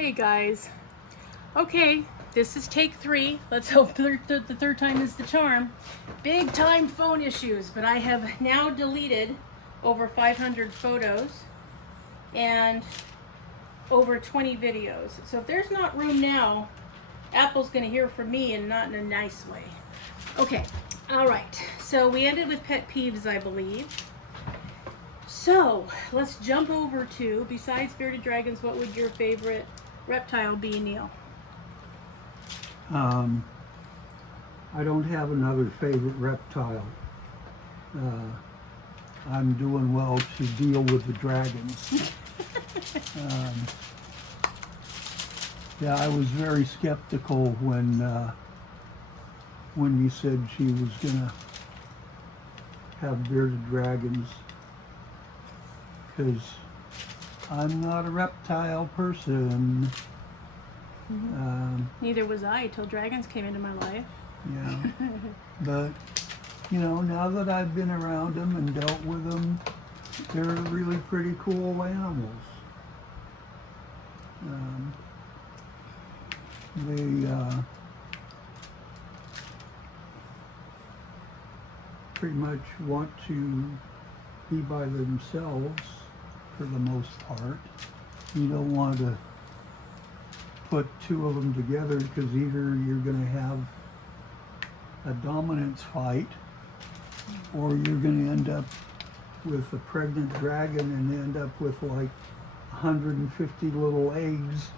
Hey guys. Okay, this is take 3. Let's hope the third time is the charm. Big time phone issues, but I have now deleted over 500 photos and over 20 videos. So if there's not room now, Apple's going to hear from me and not in a nice way. Okay, all right. So we ended with pet peeves, I believe. So let's jump over to, besides bearded dragons, what would your favorite reptile be, Neil? I don't have another favorite reptile. I'm doing well to deal with the dragons. Yeah, I was very skeptical when you said she was gonna have bearded dragons, because I'm not a reptile person. Neither was I till dragons came into my life. Yeah, but you know, now that I've been around them and dealt with them, they're really pretty cool animals. They pretty much want to be by themselves for the most part. You don't want to put two of them together, because either you're going to have a dominance fight, or you're going to end up with a pregnant dragon and end up with like 150 little eggs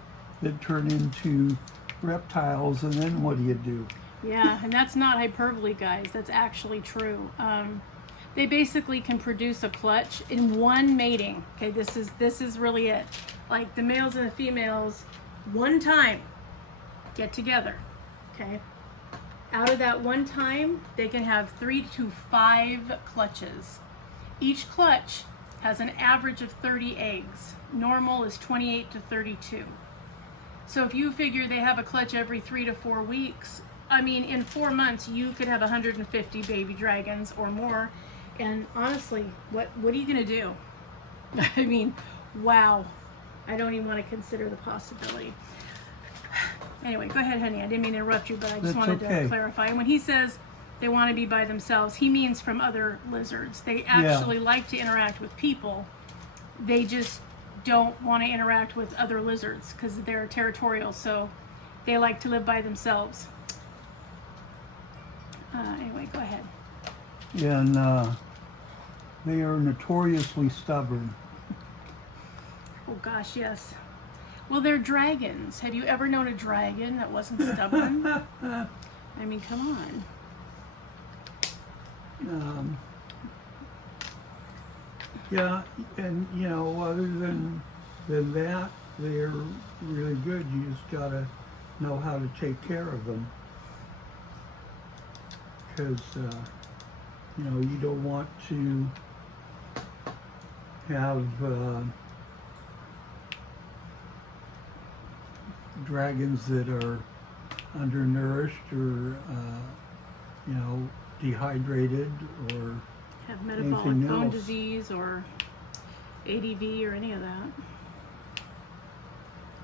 that turn into reptiles, and then what do you do? Yeah, and that's not hyperbole, guys. That's actually true. They basically can produce a clutch in one mating. Okay, this is really it. Like the males and the females, one time get together. Okay, out of that one time, they can have 3 to 5 clutches. Each clutch has an average of 30 eggs. Normal is 28 to 32. So if you figure they have a clutch every 3 to 4 weeks, I mean, in 4 months, you could have 150 baby dragons or more. And honestly, what are you gonna do? I mean, wow. I don't even want to consider the possibility. Anyway, go ahead, honey. I didn't mean to interrupt you, but I just wanted to clarify. And when he says they want to be by themselves, he means from other lizards. They actually like to interact with people. They just don't want to interact with other lizards because they're territorial, so they like to live by themselves. Anyway, go ahead. Yeah, and they are notoriously stubborn. Oh gosh, yes. Well, they're dragons. Have you ever known a dragon that wasn't stubborn? I mean, come on. Yeah, and you know, other than that, they're really good. You just gotta know how to take care of them, because you know, you don't want to have dragons that are undernourished or you know, dehydrated or Have metabolic bone disease or ADV or any of that.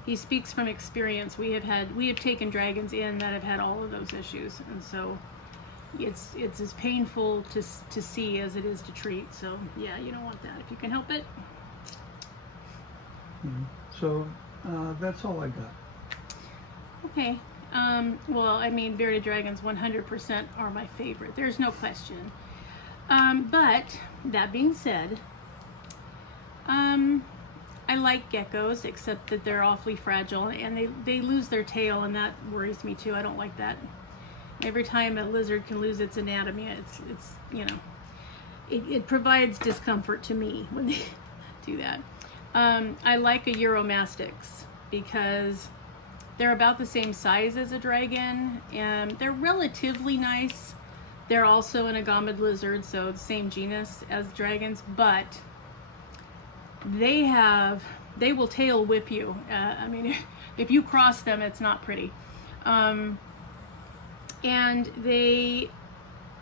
He speaks from experience. We have taken dragons in that have had all of those issues, and so it's as painful to see as it is to treat. So yeah, you don't want that if you can help it. So that's all I got. Okay. Well, I mean, bearded dragons 100% are my favorite. There's no question. But that being said, I like geckos, except that they're awfully fragile and they lose their tail, and that worries me too. I don't like that. Every time a lizard can lose its anatomy, it's you know, it provides discomfort to me when they do that. I like a Euromastix because they're about the same size as a dragon, and they're relatively nice. They're also an agamid lizard, so the same genus as dragons, but they will tail whip you. I mean, if you cross them, it's not pretty. And they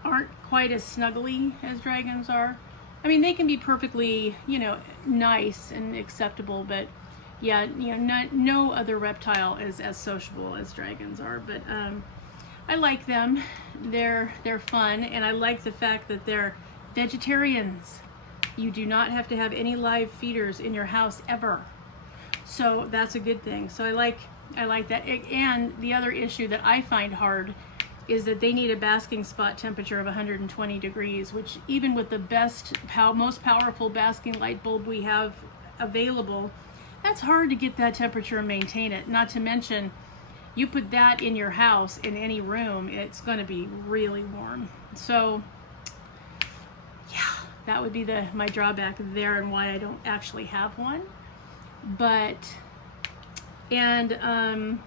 aren't quite as snuggly as dragons are. I mean, they can be perfectly, you know, nice and acceptable, but Yeah, no other reptile is as sociable as dragons are, but I like them. They're fun, and I like the fact that they're vegetarians. You do not have to have any live feeders in your house ever, so that's a good thing. So I like that. And the other issue that I find hard is that they need a basking spot temperature of 120 degrees, which even with the most powerful basking light bulb we have available, that's hard to get that temperature and maintain it. Not to mention, you put that in your house, in any room, it's going to be really warm. So yeah, that would be my drawback there, and why I don't actually have one. But they're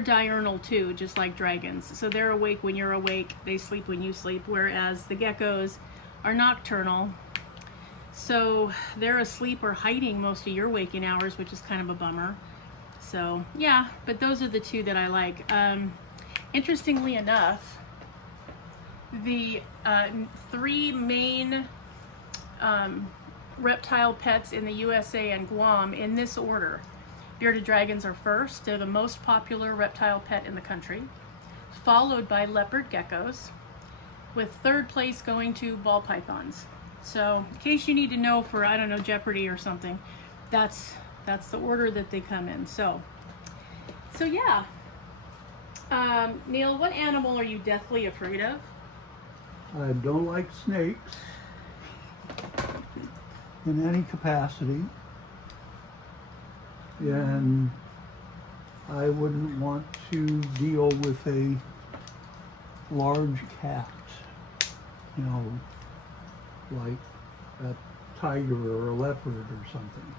diurnal too, just like dragons. So they're awake when you're awake, they sleep when you sleep, whereas the geckos are nocturnal. So they're asleep or hiding most of your waking hours, which is kind of a bummer. So yeah, but those are the two that I like. Interestingly enough, the 3 main reptile pets in the USA and Guam, in this order: bearded dragons are first. They're the most popular reptile pet in the country, followed by leopard geckos, with 3rd place going to ball pythons. So in case you need to know for, I don't know, Jeopardy or something, that's the order that they come in. So yeah. Neil, what animal are you deathly afraid of? I don't like snakes in any capacity, and I wouldn't want to deal with a large cat, you know, like a tiger or a leopard or something.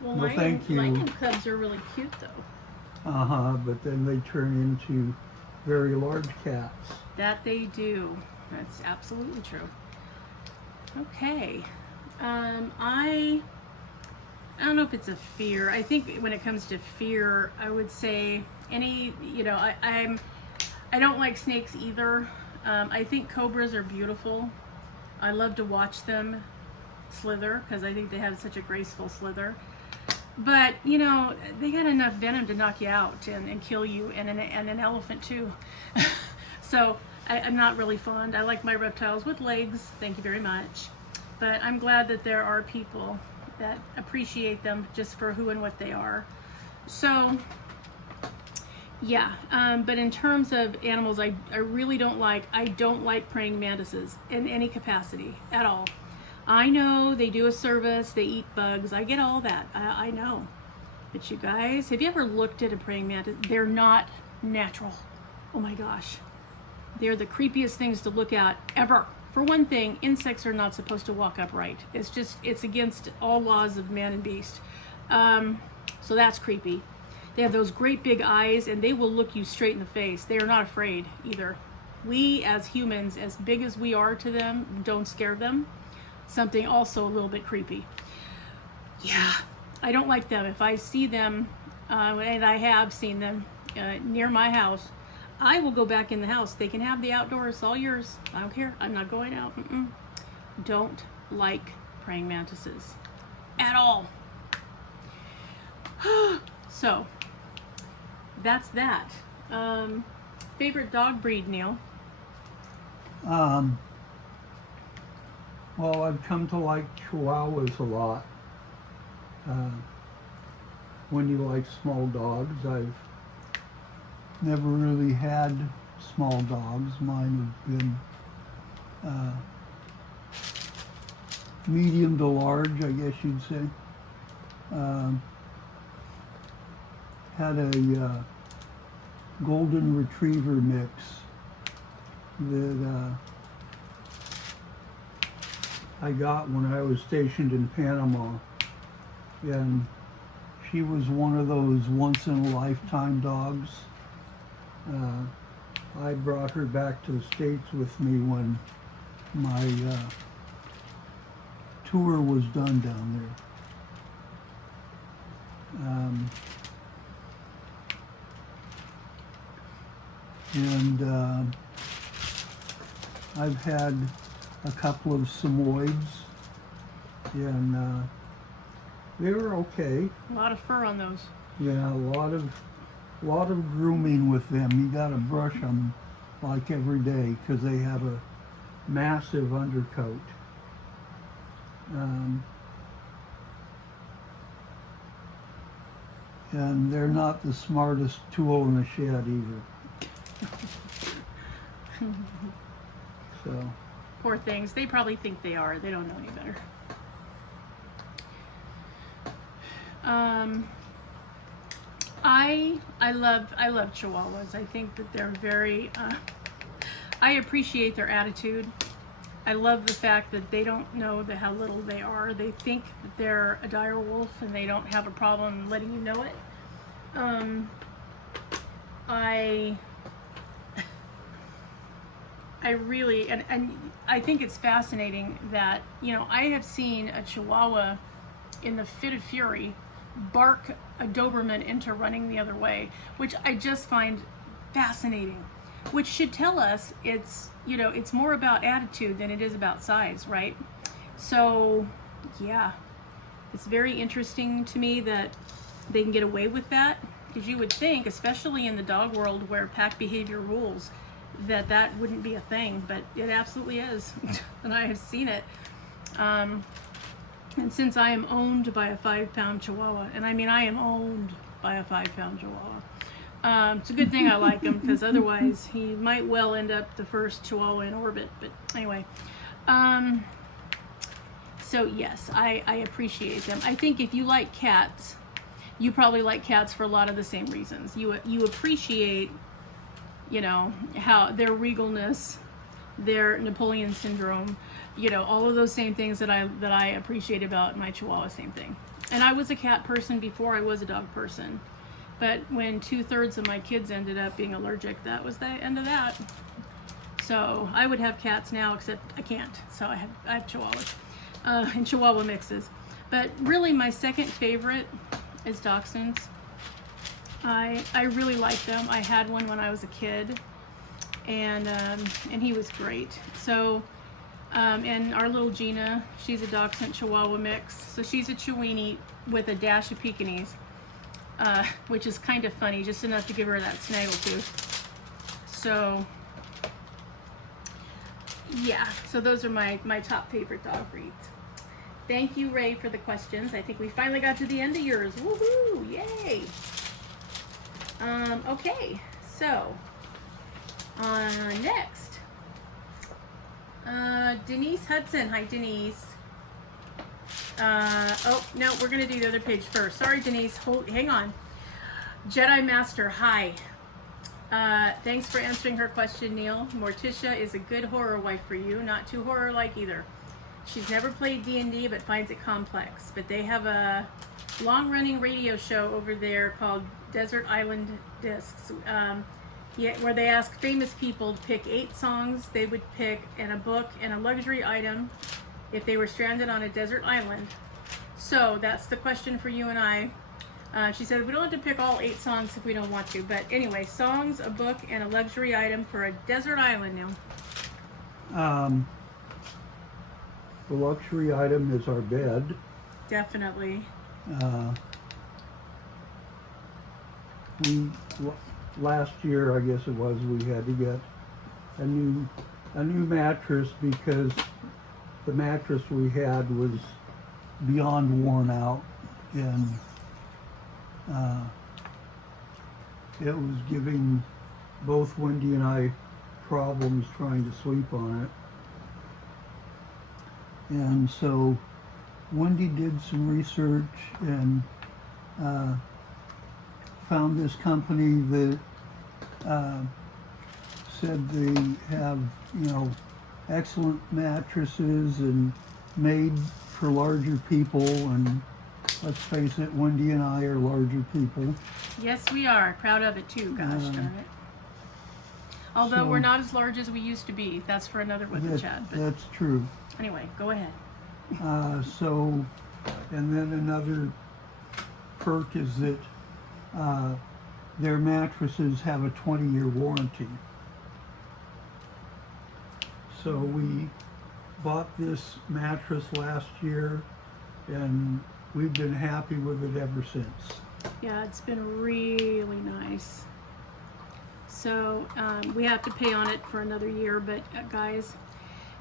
Well, No, thank you. lion cubs are really cute though. But then they turn into very large cats. That they do. That's absolutely true. Okay. I don't know if it's a fear. I think when it comes to fear, I would say I don't like snakes either. I think cobras are beautiful. I love to watch them slither because I think they have such a graceful slither. But they got enough venom to knock you out and kill you, and an elephant too. So I'm not really fond. I like my reptiles with legs, thank you very much. But I'm glad that there are people that appreciate them just for who and what they are. So yeah, but in terms of animals, I really don't like praying mantises in any capacity at all. I know they do a service, they eat bugs, I get all that, I know. But you guys, have you ever looked at a praying mantis? They're not natural. Oh my gosh. They're the creepiest things to look at ever. For one thing, insects are not supposed to walk upright. It's against all laws of man and beast. So that's creepy. They have those great big eyes, and they will look you straight in the face. They are not afraid either. We as humans, as big as we are to them, don't scare them. Something also a little bit creepy. Yeah, I don't like them. If I see them, and I have seen them near my house, I will go back in the house. They can have the outdoors, all yours. I don't care. I'm not going out. Don't like praying mantises at all. So that's that. Favorite dog breed, Neil? Well, I've come to like Chihuahuas a lot. When you like small dogs, I've never really had small dogs. Mine have been medium to large, I guess you'd say. Had a golden retriever mix that I got when I was stationed in Panama, and she was one of those once-in-a-lifetime dogs. I brought her back to the States with me when my tour was done down there. I've had a couple of Samoyeds, and They were okay. A lot of fur on those. Yeah, a lot of grooming with them. You got to brush them like every day because they have a massive undercoat. And they're not the smartest tool in the shed either. So. Poor things. They probably think they are. They don't know any better. I love Chihuahuas. I think that they're very. I appreciate their attitude. I love the fact that they don't know how little they are. They think that they're a dire wolf, and they don't have a problem letting you know it. I really, and I think it's fascinating that, you know, I have seen a Chihuahua in the fit of fury bark a Doberman into running the other way, which I just find fascinating, which should tell us it's, you know, it's more about attitude than it is about size, right? So, yeah, it's very interesting to me that they can get away with that, because you would think, especially in the dog world where pack behavior rules, that wouldn't be a thing, but it absolutely is. And I have seen it. And since I am owned by a 5-pound Chihuahua, and I mean I am owned by a 5-pound Chihuahua, it's a good thing I like him, because otherwise he might well end up the first Chihuahua in orbit. But anyway, so yes, I appreciate them. I think if you like cats, you probably like cats for a lot of the same reasons. You appreciate, you know, how their regalness, their Napoleon syndrome, you know, all of those same things that I appreciate about my Chihuahua, same thing. And I was a cat person before I was a dog person. But when 2/3 of my kids ended up being allergic, that was the end of that. So I would have cats now, except I can't. So I have Chihuahuas and Chihuahua mixes. But really, my second favorite is Dachshunds. I really like them. I had one when I was a kid, and he was great. So, and our little Gina, she's a Dachshund Chihuahua mix. So she's a Chiweenie with a dash of Pekingese, which is kind of funny, just enough to give her that snaggletooth. So, yeah. So those are my top favorite dog breeds. Thank you, Ray, for the questions. I think we finally got to the end of yours. Woohoo! Yay! Okay, so next, Denise Hudson. Hi, Denise. Oh no, we're gonna do the other page first. Sorry, Denise. Hang on. Jedi Master. Hi. Thanks for answering her question, Neil. Morticia is a good horror wife for you. Not too horror-like either. She's never played D&D, but finds it complex. But they have a long-running radio show over there called Desert Island Discs, where they ask famous people to pick 8 songs they would pick in a book and a luxury item if they were stranded on a desert island. So that's the question for you and I. She said we don't have to pick all 8 songs if we don't want to, but anyway, songs, a book, and a luxury item for a desert island now. The luxury item is our bed. Definitely. Last year, I guess it was, we had to get a new mattress because the mattress we had was beyond worn out, and it was giving both Wendy and I problems trying to sleep on it. And so Wendy did some research and found this company that said they have, you know, excellent mattresses and made for larger people. And let's face it, Wendy and I are larger people. Yes, we are. Proud of it too, gosh darn it. Although we're not as large as we used to be. That's for another WIP N Chat. But that's true. anyway, go ahead. So, and then another perk is that their mattresses have a 20-year warranty. So we bought this mattress last year, and we've been happy with it ever since. Yeah, it's been really nice. So we have to pay on it for another year, but guys,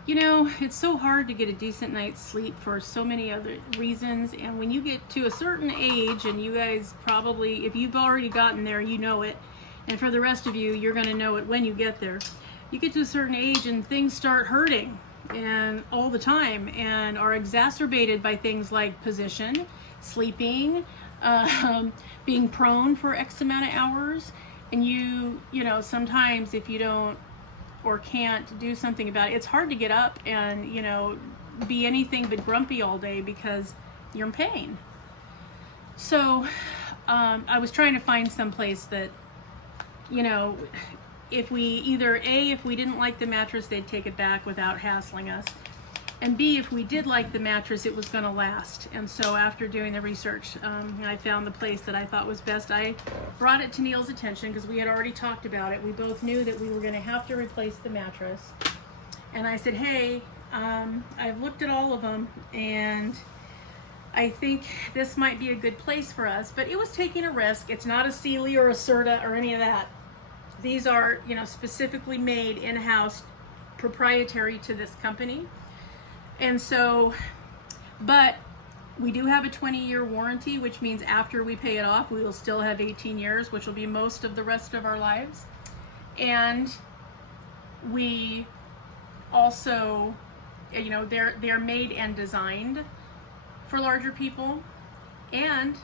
you know, it's so hard to get a decent night's sleep for so many other reasons. And when you get to a certain age, and you guys probably, if you've already gotten there, you know it. And for the rest of you, you're going to know it when you get there. You get to a certain age and things start hurting and all the time, and are exacerbated by things like position, sleeping, being prone for X amount of hours. And you know, sometimes if you don't or can't do something about it, it's hard to get up and, you know, be anything but grumpy all day because you're in pain. So I was trying to find some place that, you know, if we either A, if we didn't like the mattress, they'd take it back without hassling us, and B, if we did like the mattress, it was going to last. And so after doing the research, I found the place that I thought was best. I brought it to Neil's attention because we had already talked about it. We both knew that we were going to have to replace the mattress. And I said, hey, I've looked at all of them, and I think this might be a good place for us. But it was taking a risk. It's not a Sealy or a Serta or any of that. These are, you know, specifically made in-house, proprietary to this company. And so, but we do have a 20-year warranty, which means after we pay it off, we will still have 18 years, which will be most of the rest of our lives. And we also, you know, they're made and designed for larger people. And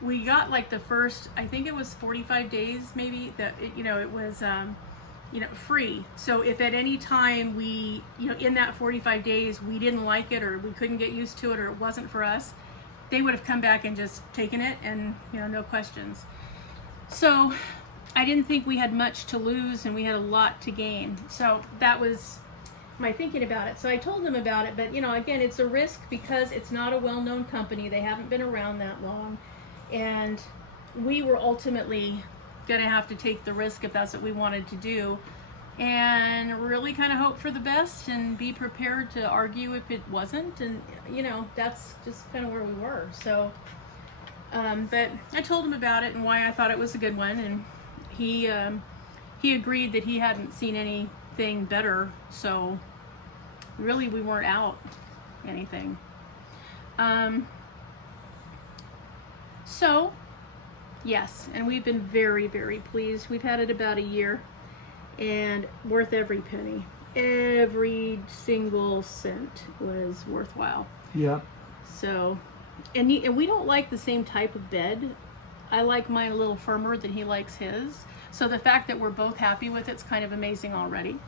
we got like the first, I think it was 45 days maybe, that, you know, it was, you know, free. So if at any time we, you know, in that 45 days we didn't like it, or we couldn't get used to it, or it wasn't for us, they would have come back and just taken it, and, you know, no questions. So I didn't think we had much to lose and we had a lot to gain. So that was my thinking about it. So I told them about it, but, you know, again, it's a risk because it's not a well-known company. They haven't been around that long. And we were ultimately going to have to take the risk if that's what we wanted to do, and really kind of hope for the best and be prepared to argue if it wasn't. And, you know, that's just kind of where we were. So, but I told him about it and why I thought it was a good one. And he agreed that he hadn't seen anything better. So really we weren't out anything. So, yes, and we've been very, very pleased. We've had it about a year, and worth every penny. Every single cent was worthwhile. Yep. So, and we don't like the same type of bed. I like mine a little firmer than he likes his. So the fact that we're both happy with it's kind of amazing already.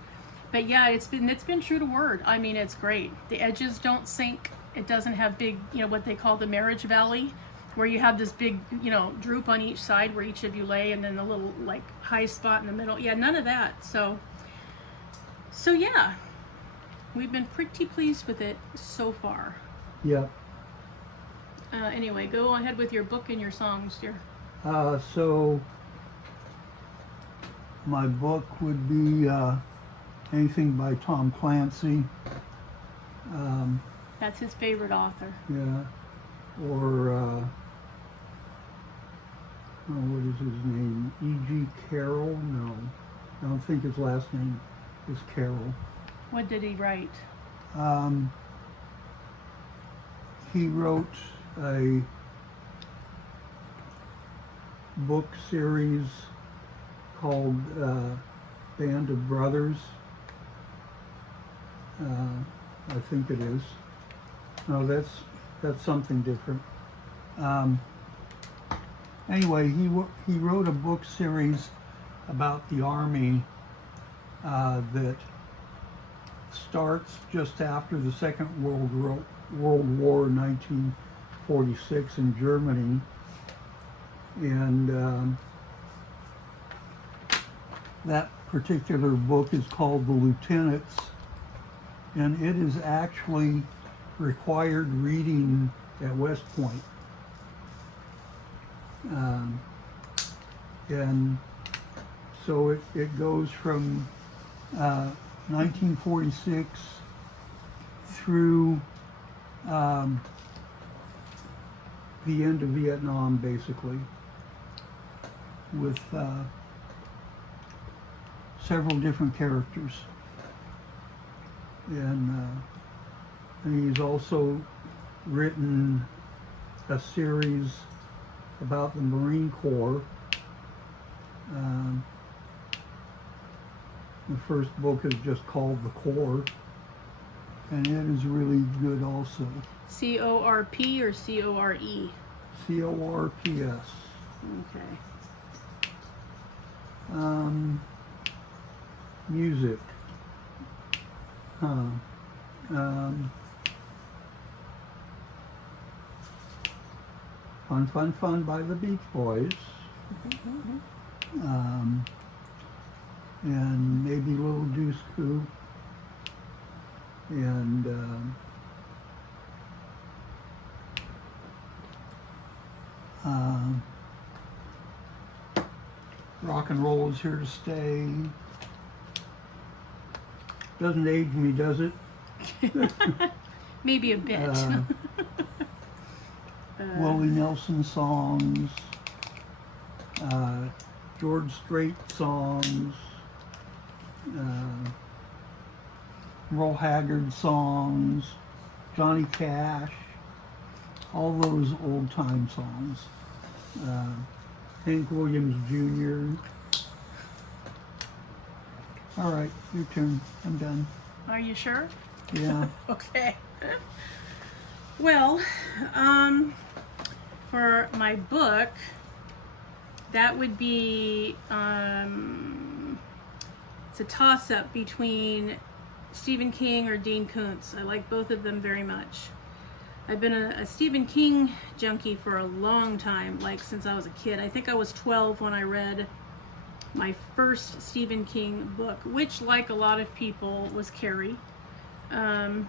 But yeah, it's been true to word. I mean, it's great. The edges don't sink. It doesn't have big, you know, what they call the marriage valley, where you have this big, you know, droop on each side where each of you lay, and then the little like high spot in the middle. Yeah, none of that. So yeah, we've been pretty pleased with it so far. Yep. Anyway, go ahead with your book and your songs, dear. So my book would be anything by Tom Clancy. That's his favorite author. Yeah. Or what is his name? E.G. Carroll? No, I don't think his last name is Carroll. What did he write? He wrote a book series called Band of Brothers. I think it is. No, that's something different. Anyway, he wrote a book series about the Army that starts just after the Second World War, 1946, in Germany, and that particular book is called The Lieutenants, and it is actually required reading at West Point. And so it goes from 1946 through the end of Vietnam, basically, with several different characters. And he's also written a series about the Marine Corps. The first book is just called The Corps, and it is really good also. C-O-R-P or C-O-R-E? C-O-R-P-S. Okay. Music. Fun, Fun, Fun by the Beach Boys. And maybe Little Deuce Coupe. And Rock and Roll Is Here to Stay. Doesn't age me, does it? Maybe a bit. Willie Nelson songs, George Strait songs, Merle Haggard songs, Johnny Cash, all those old time songs. Hank Williams Jr. All right, your turn. I'm done. Are you sure? Yeah. Okay. Well, for my book, that would be, it's a toss-up between Stephen King or Dean Koontz. I like both of them very much. I've been a Stephen King junkie for a long time, like since I was a kid. I think I was 12 when I read my first Stephen King book, which, like a lot of people, was Carrie. And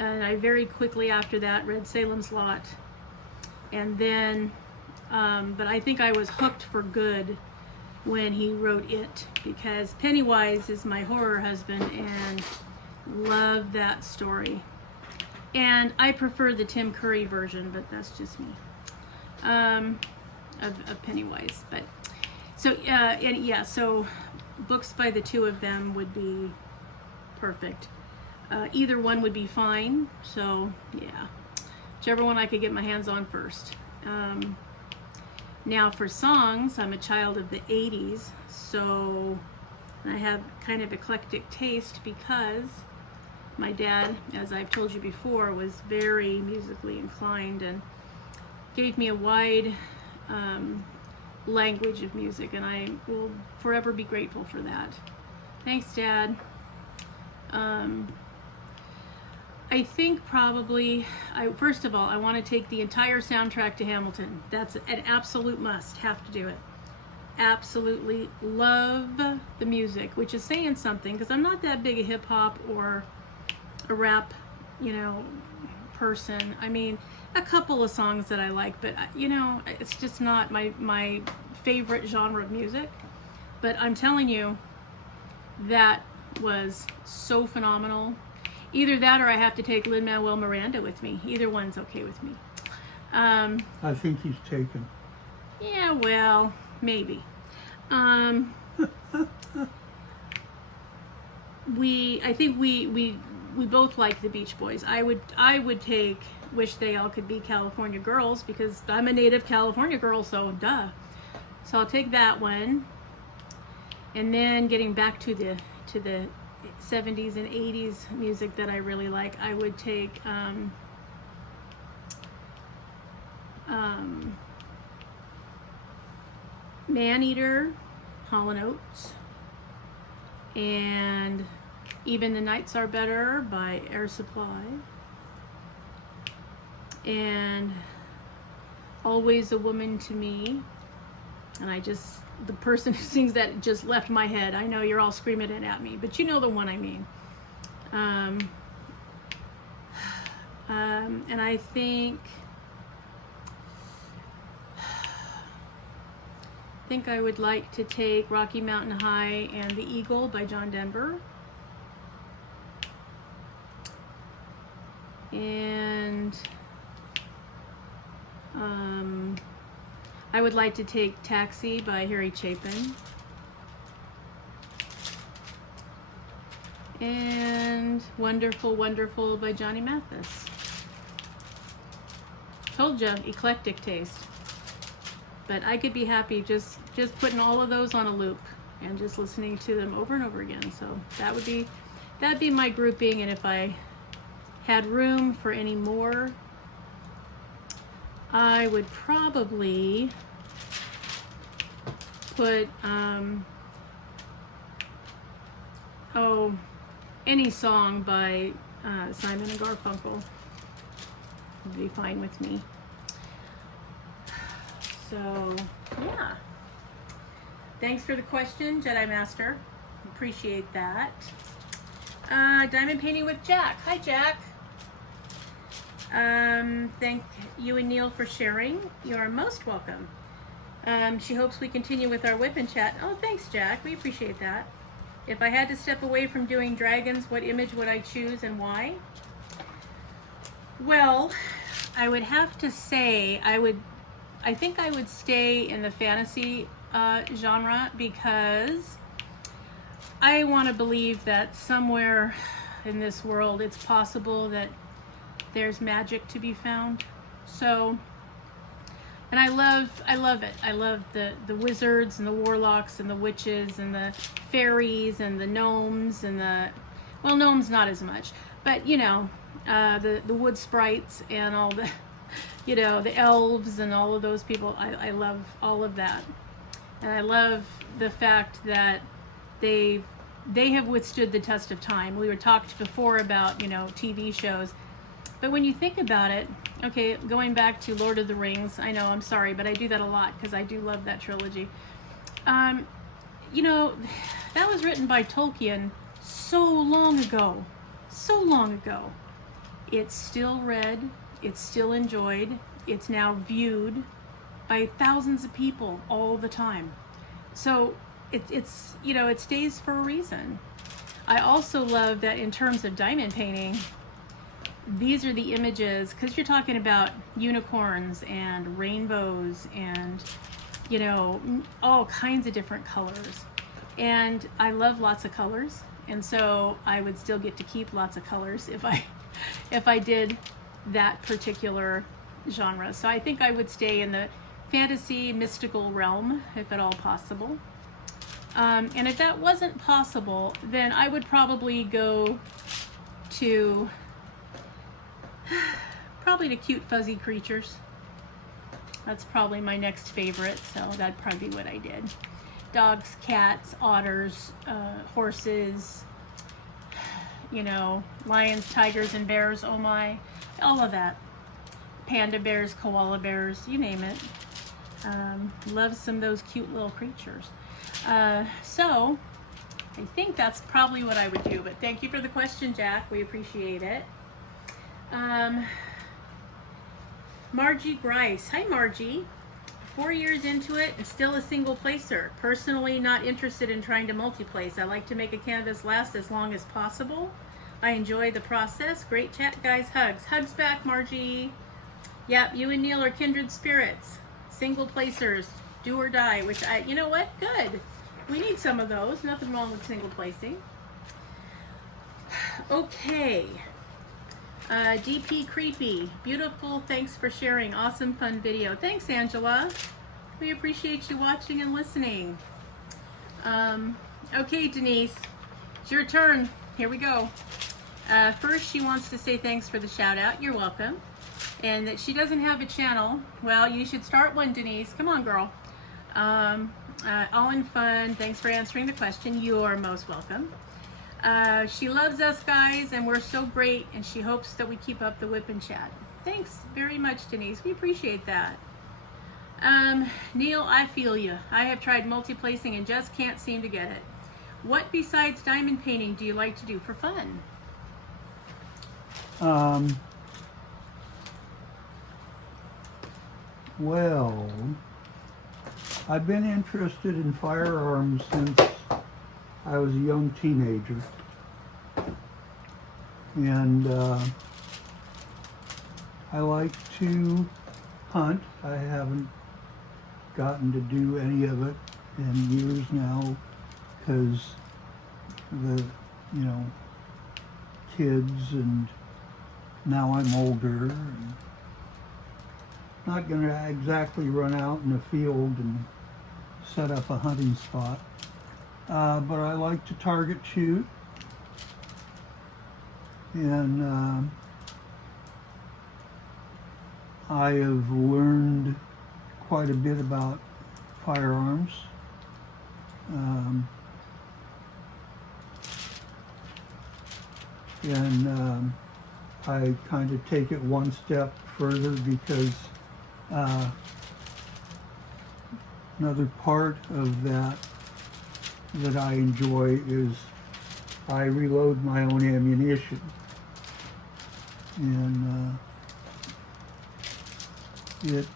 I very quickly after that read Salem's Lot. And then, but I think I was hooked for good when he wrote It, because Pennywise is my horror husband and love that story. And I prefer the Tim Curry version, but that's just me, of Pennywise. But so and yeah, so books by the two of them would be perfect. Either one would be fine. So yeah, whichever one I could get my hands on first. Now for songs, I'm a child of the 80s, so I have kind of eclectic taste because my dad, as I've told you before, was very musically inclined and gave me a wide language of music, and I will forever be grateful for that. Thanks, Dad. I think probably, first of all, I want to take the entire soundtrack to Hamilton. That's an absolute must. Have to do it. Absolutely love the music, which is saying something, because I'm not that big a hip hop or a rap, person. I mean, a couple of songs that I like, but it's just not my favorite genre of music. But I'm telling you, that was so phenomenal. Either that or I have to take Lin-Manuel Miranda with me. Either one's okay with me. I think he's taken. Yeah, well, maybe. I think we both like the Beach Boys. I would take Wish They All Could Be California Girls, because I'm a native California girl, so duh. So I'll take that one. And then getting back to the 70s and 80s music that I really like, I would take Maneater, Hall & Oates, and Even the Nights Are Better by Air Supply, and Always a Woman to Me. And the person who sings that just left my head. I know you're all screaming it at me, but you know the one I mean. And I think I would like to take Rocky Mountain High and The Eagle by John Denver. And I Would Like to Take Taxi by Harry Chapin. And Wonderful, Wonderful by Johnny Mathis. Told you, eclectic taste. But I could be happy just putting all of those on a loop and just listening to them over and over again. So that'd be my grouping. And if I had room for any more, I would probably put any song by Simon and Garfunkel would be fine with me. So yeah, thanks for the question, Jedi Master. Appreciate that. Diamond Painting with Jack. Hi, Jack. Thank you and Neil for sharing. You are most welcome. She hopes we continue with our WIP N Chat. Oh, thanks, Jack. We appreciate that. If I had to step away from doing dragons, what image would I choose and why? Well, I would have to say I think I would stay in the fantasy genre, because I want to believe that somewhere in this world it's possible that there's magic to be found. So, and I love it. I love the wizards and the warlocks and the witches and the fairies and the gnomes and well, gnomes not as much, but you know, the wood sprites and all the, you know, the elves and all of those people. I love all of that. And I love the fact that they have withstood the test of time. We were talked before about, you know, TV shows. But when you think about it, okay, going back to Lord of the Rings, I know, I'm sorry, but I do that a lot because I do love that trilogy. You know, that was written by Tolkien so long ago. So long ago. It's still read, it's still enjoyed, it's now viewed by thousands of people all the time. So it's you know, it stays for a reason. I also love that in terms of diamond painting, these are the images, because you're talking about unicorns and rainbows and, you know, all kinds of different colors. And I love lots of colors, and so I would still get to keep lots of colors if I did that particular genre. So I think I would stay in the fantasy mystical realm if at all possible. And if that wasn't possible, then I would probably go to cute fuzzy creatures. That's probably my next favorite, so that'd probably be what I did. Dogs, cats, otters, horses, you know, lions, tigers, and bears, oh my, all of that. Panda bears, koala bears, you name it. Love some of those cute little creatures. So I think that's probably what I would do, but thank you for the question, Jack. We appreciate it. Margie Grice. Hi, Margie. 4 years into it and still a single placer. Personally not interested in trying to multi-place. I like to make a canvas last as long as possible. I enjoy the process. Great chat, guys. Hugs. Hugs back, Margie. Yep, you and Neil are kindred spirits. Single placers. Do or die, which you know what? Good. We need some of those. Nothing wrong with single placing. Okay. DP Creepy, beautiful, thanks for sharing, awesome fun video. Thanks, Angela. We appreciate you watching and listening. Okay, Denise, it's your turn. Here we go. First, she wants to say thanks for the shout out. You're welcome. And that she doesn't have a channel. Well, you should start one, Denise. Come on, girl. All in fun. Thanks for answering the question. You are most welcome. She loves us, guys, and we're so great, and she hopes that we keep up the WIP N Chat. Thanks very much, Denise. We appreciate that. Neil, I feel you. I have tried multi-placing and just can't seem to get it. What besides diamond painting do you like to do for fun? Well, I've been interested in firearms since I was a young teenager, and I like to hunt. I haven't gotten to do any of it in years now because the, kids, and now I'm older and not going to exactly run out in the field and set up a hunting spot. But I like to target shoot, and I have learned quite a bit about firearms. And I kind of take it one step further because another part of that I enjoy is I reload my own ammunition, and it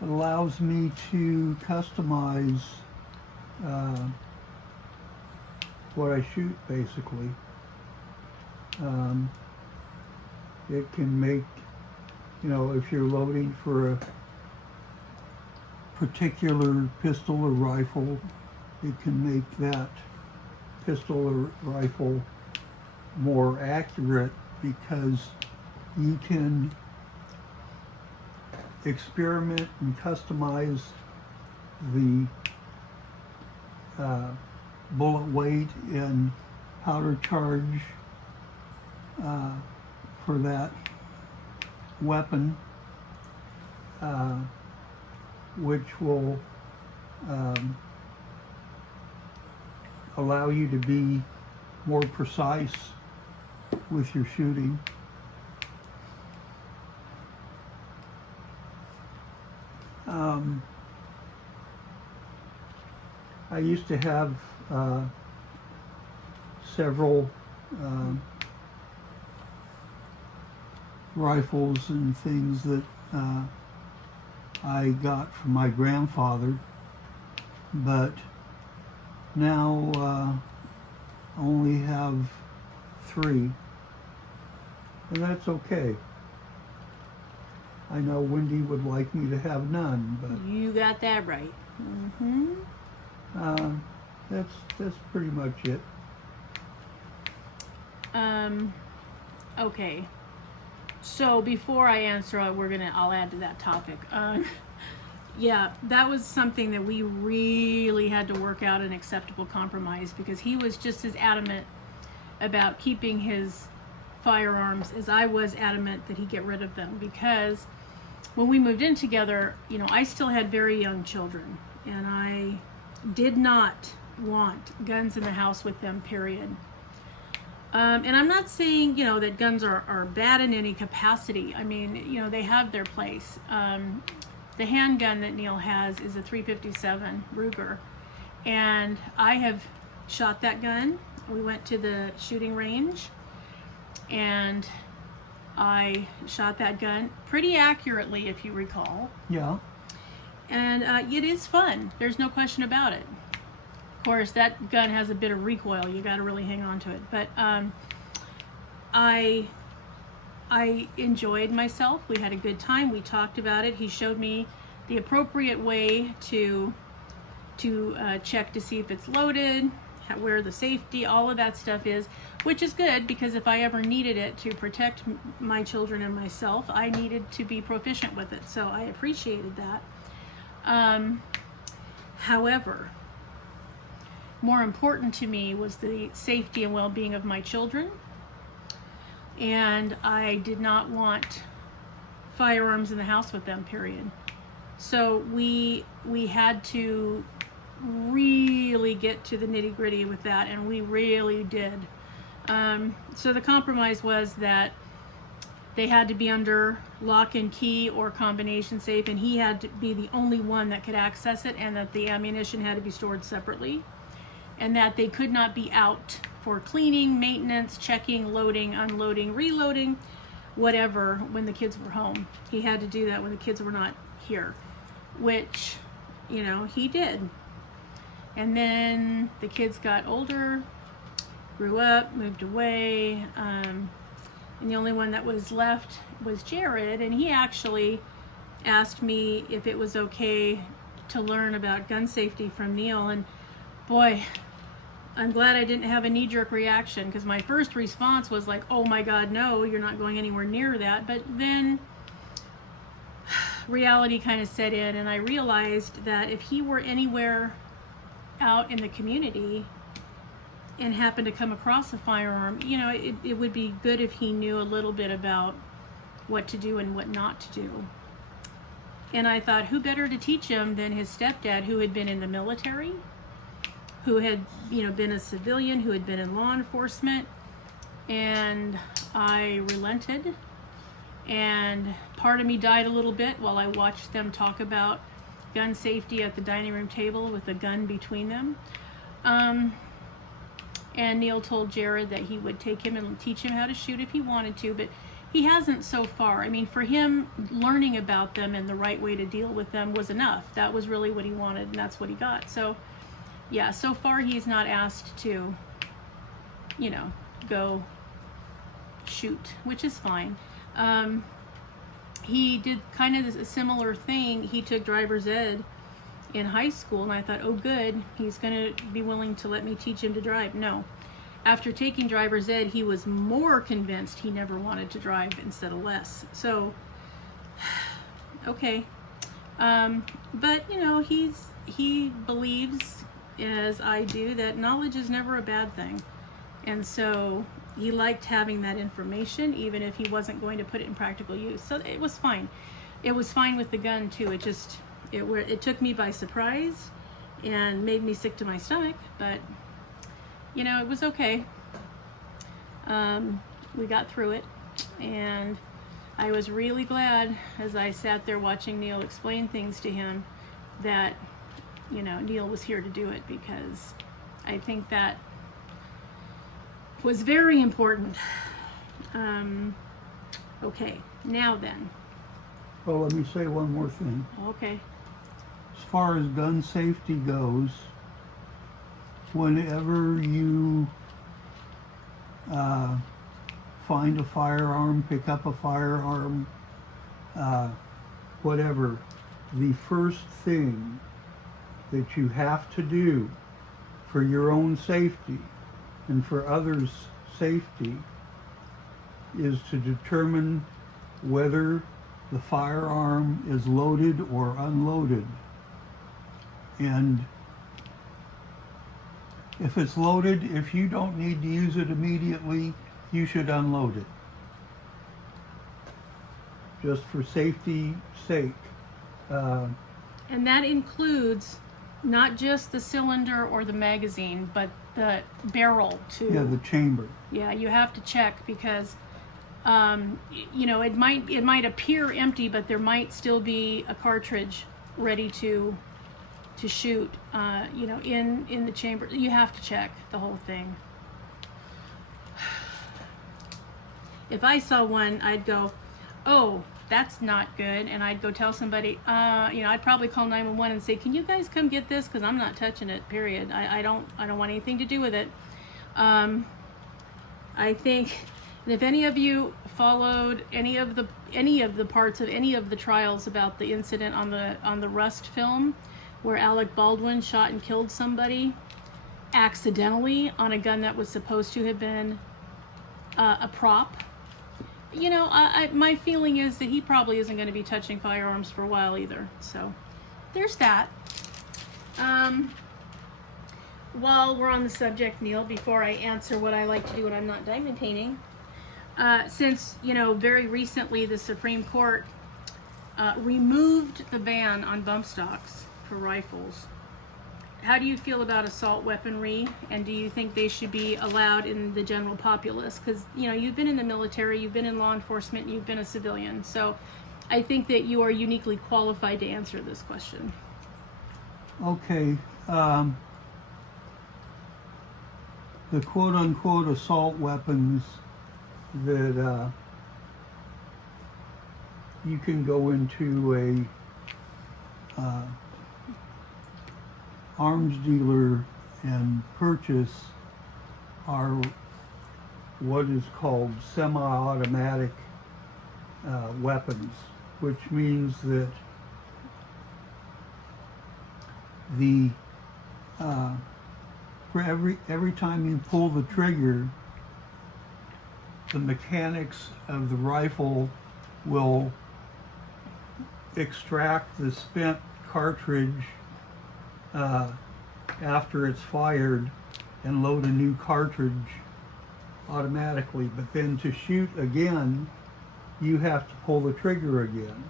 allows me to customize what I shoot, basically. It can make, if you're loading for a particular pistol or rifle, it can make that pistol or rifle more accurate because you can experiment and customize the bullet weight and powder charge for that weapon, which will allow you to be more precise with your shooting. I used to have several rifles and things that I got from my grandfather, but now I only have 3, and that's okay. I know Wendy would like me to have none, but You got that right. Mm-hmm. That's pretty much it. Okay. So before I answer, I'll add to that topic. Yeah, that was something that we really had to work out an acceptable compromise, because he was just as adamant about keeping his firearms as I was adamant that he get rid of them, because when we moved in together, I still had very young children, and I did not want guns in the house with them, period. And I'm not saying, that guns are bad in any capacity. I mean, they have their place. The handgun that Neil has is a .357 Ruger, and I have shot that gun. We went to the shooting range, and I shot that gun pretty accurately, if you recall. Yeah. And it is fun. There's no question about it. Of course, that gun has a bit of recoil. You got to really hang on to it. But I enjoyed myself. We had a good time. We talked about it. He showed me the appropriate way to check to see if it's loaded, where the safety, all of that stuff is, which is good, because if I ever needed it to protect my children and myself, I needed to be proficient with it. So I appreciated that. However, more important to me was the safety and well-being of my children, and I did not want firearms in the house with them, period. So we had to really get to the nitty-gritty with that, and we really did. So the compromise was that they had to be under lock and key or combination safe, and he had to be the only one that could access it, and that the ammunition had to be stored separately, and that they could not be out for cleaning, maintenance, checking, loading, unloading, reloading, whatever, when the kids were home. He had to do that when the kids were not here, which, he did. And then the kids got older, grew up, moved away. and the only one that was left was Jared, and he actually asked me if it was okay to learn about gun safety from Neil. And boy, I'm glad I didn't have a knee-jerk reaction, because my first response was like, oh my God, no, you're not going anywhere near that. But then reality kind of set in, and I realized that if he were anywhere out in the community and happened to come across a firearm, you know, it would be good if he knew a little bit about what to do and what not to do. And I thought, who better to teach him than his stepdad, who had been in the military, who had, you know, been a civilian, who had been in law enforcement. And I relented, and part of me died a little bit while I watched them talk about gun safety at the dining room table with a gun between them. And Neil told Jared that he would take him and teach him how to shoot if he wanted to, but he hasn't so far. I mean, for him, learning about them and the right way to deal with them was enough. That was really what he wanted, and that's what he got. So yeah, so far he's not asked to, you know, go shoot, which is fine. He did kind of a similar thing. He took driver's ed in high school, and I thought, oh good, he's gonna be willing to let me teach him to drive. No. After taking driver's ed, he was more convinced he never wanted to drive instead of less. So, okay. But, you know, he believes, as I do, that knowledge is never a bad thing. And so he liked having that information, even if he wasn't going to put it in practical use. So it was fine. It was fine with the gun too. It took me by surprise and made me sick to my stomach, but you know, it was okay. We got through it, and I was really glad as I sat there watching Neil explain things to him that, you know, Neil was here to do it, because I think that was very important. Okay, now then. Well, let me say one more thing. Okay. As far as gun safety goes, whenever you find a firearm, pick up a firearm, whatever, the first thing that you have to do for your own safety and for others' safety is to determine whether the firearm is loaded or unloaded. And if it's loaded, if you don't need to use it immediately, you should unload it. Just for safety's sake. And that includes not just the cylinder or the magazine, but the barrel too. Yeah, the chamber. Yeah, you have to check, because you know, it might appear empty, but there might still be a cartridge ready to shoot, you know, in the chamber. You have to check the whole thing. If I saw one, I'd go, oh, that's not good, and I'd go tell somebody, you know, I'd probably call 911 and say, can you guys come get this, because I'm not touching it, period. I don't want anything to do with it. I think, and if any of you followed any of the parts of any of the trials about the incident on the Rust film, where Alec Baldwin shot and killed somebody accidentally on a gun that was supposed to have been a prop, you know, my feeling is that he probably isn't going to be touching firearms for a while either. So there's that. While we're on the subject, Neil, before I answer what I like to do when I'm not diamond painting, since, you know, very recently the Supreme Court removed the ban on bump stocks for rifles, how do you feel about assault weaponry, and do you think they should be allowed in the general populace? Because, you know, you've been in the military, you've been in law enforcement, you've been a civilian, so I think that you are uniquely qualified to answer this question. Okay. The quote-unquote assault weapons that you can go into a arms dealer and purchase are what is called semi-automatic weapons, which means that the for every time you pull the trigger, the mechanics of the rifle will extract the spent cartridge after it's fired and load a new cartridge automatically. But then to shoot again, you have to pull the trigger again.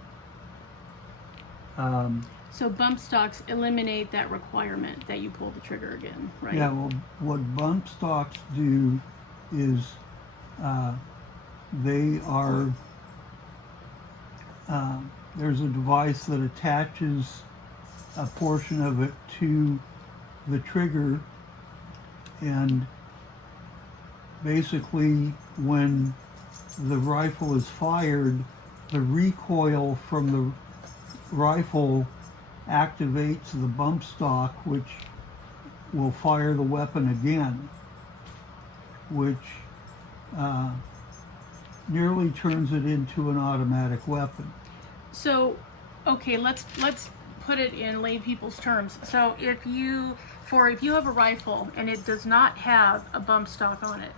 So bump stocks eliminate that requirement that you pull the trigger again, right? Yeah, well, what bump stocks do is they are, there's a device that attaches a portion of it to the trigger, and basically when the rifle is fired, the recoil from the rifle activates the bump stock, which will fire the weapon again, which nearly turns it into an automatic weapon. So, okay, let's put it in lay people's terms. So if you have a rifle and it does not have a bump stock on it,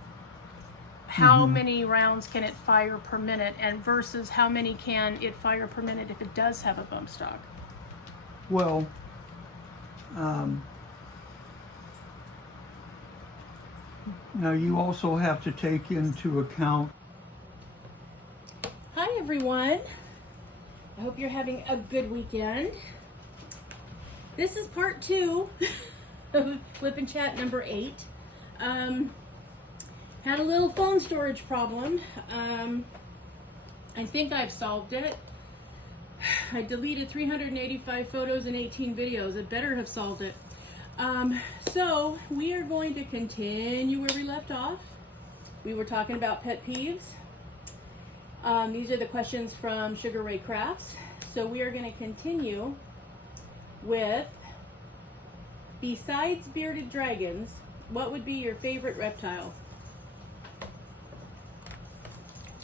how many rounds can it fire per minute, and versus how many can it fire per minute if it does have a bump stock? Well, now you also have to take into account. Hi everyone. I hope you're having a good weekend. This is part 2 of WIP N Chat number 8. Had a little phone storage problem. I think I've solved it. I deleted 385 photos and 18 videos. It better have solved it. So we are going to continue where we left off. We were talking about pet peeves. These are the questions from Sugar Ray Crafts. So we are going to continue with, besides bearded dragons, what would be your favorite reptile?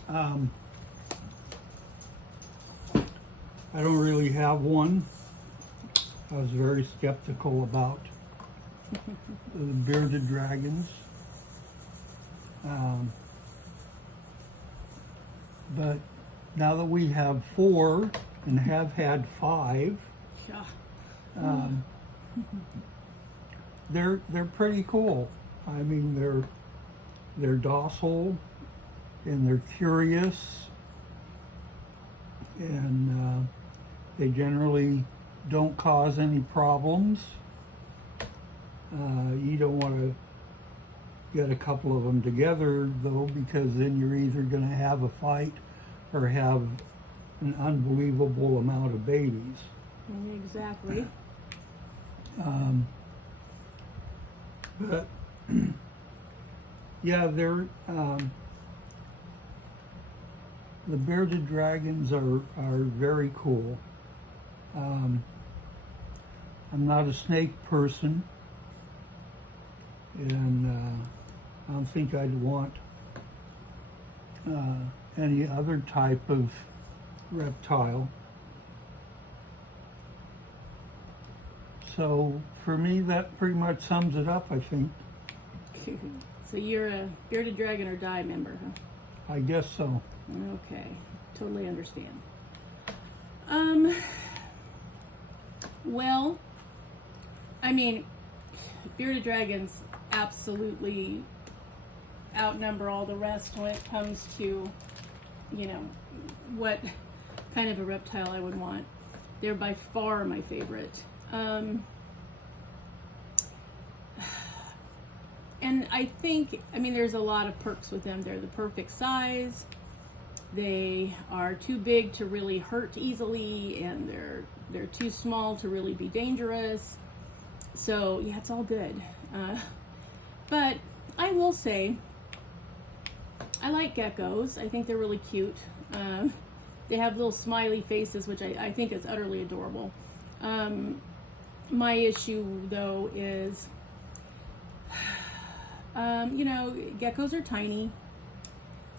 I don't really have one. I was very skeptical about the bearded dragons. But now that we have 4 and have had 5, Yeah. they're pretty cool. I mean, they're docile and they're curious, and they generally don't cause any problems. You don't want to get a couple of them together though, because then you're either going to have a fight or have an unbelievable amount of babies. Exactly. But yeah, they're the bearded dragons are very cool. I'm not a snake person, and I don't think I'd want any other type of reptile. So for me, that pretty much sums it up, I think. So you're a bearded dragon or die member, huh? I guess so. Okay, totally understand. Well, I mean, bearded dragons absolutely outnumber all the rest when it comes to, you know, what kind of a reptile I would want. They're by far my favorite. And I think, I mean, there's a lot of perks with them. They're the perfect size. They are too big to really hurt easily, and they're too small to really be dangerous. So yeah, it's all good. But I will say, I like geckos. I think they're really cute. They have little smiley faces, which I think is utterly adorable. My issue though is, you know, geckos are tiny.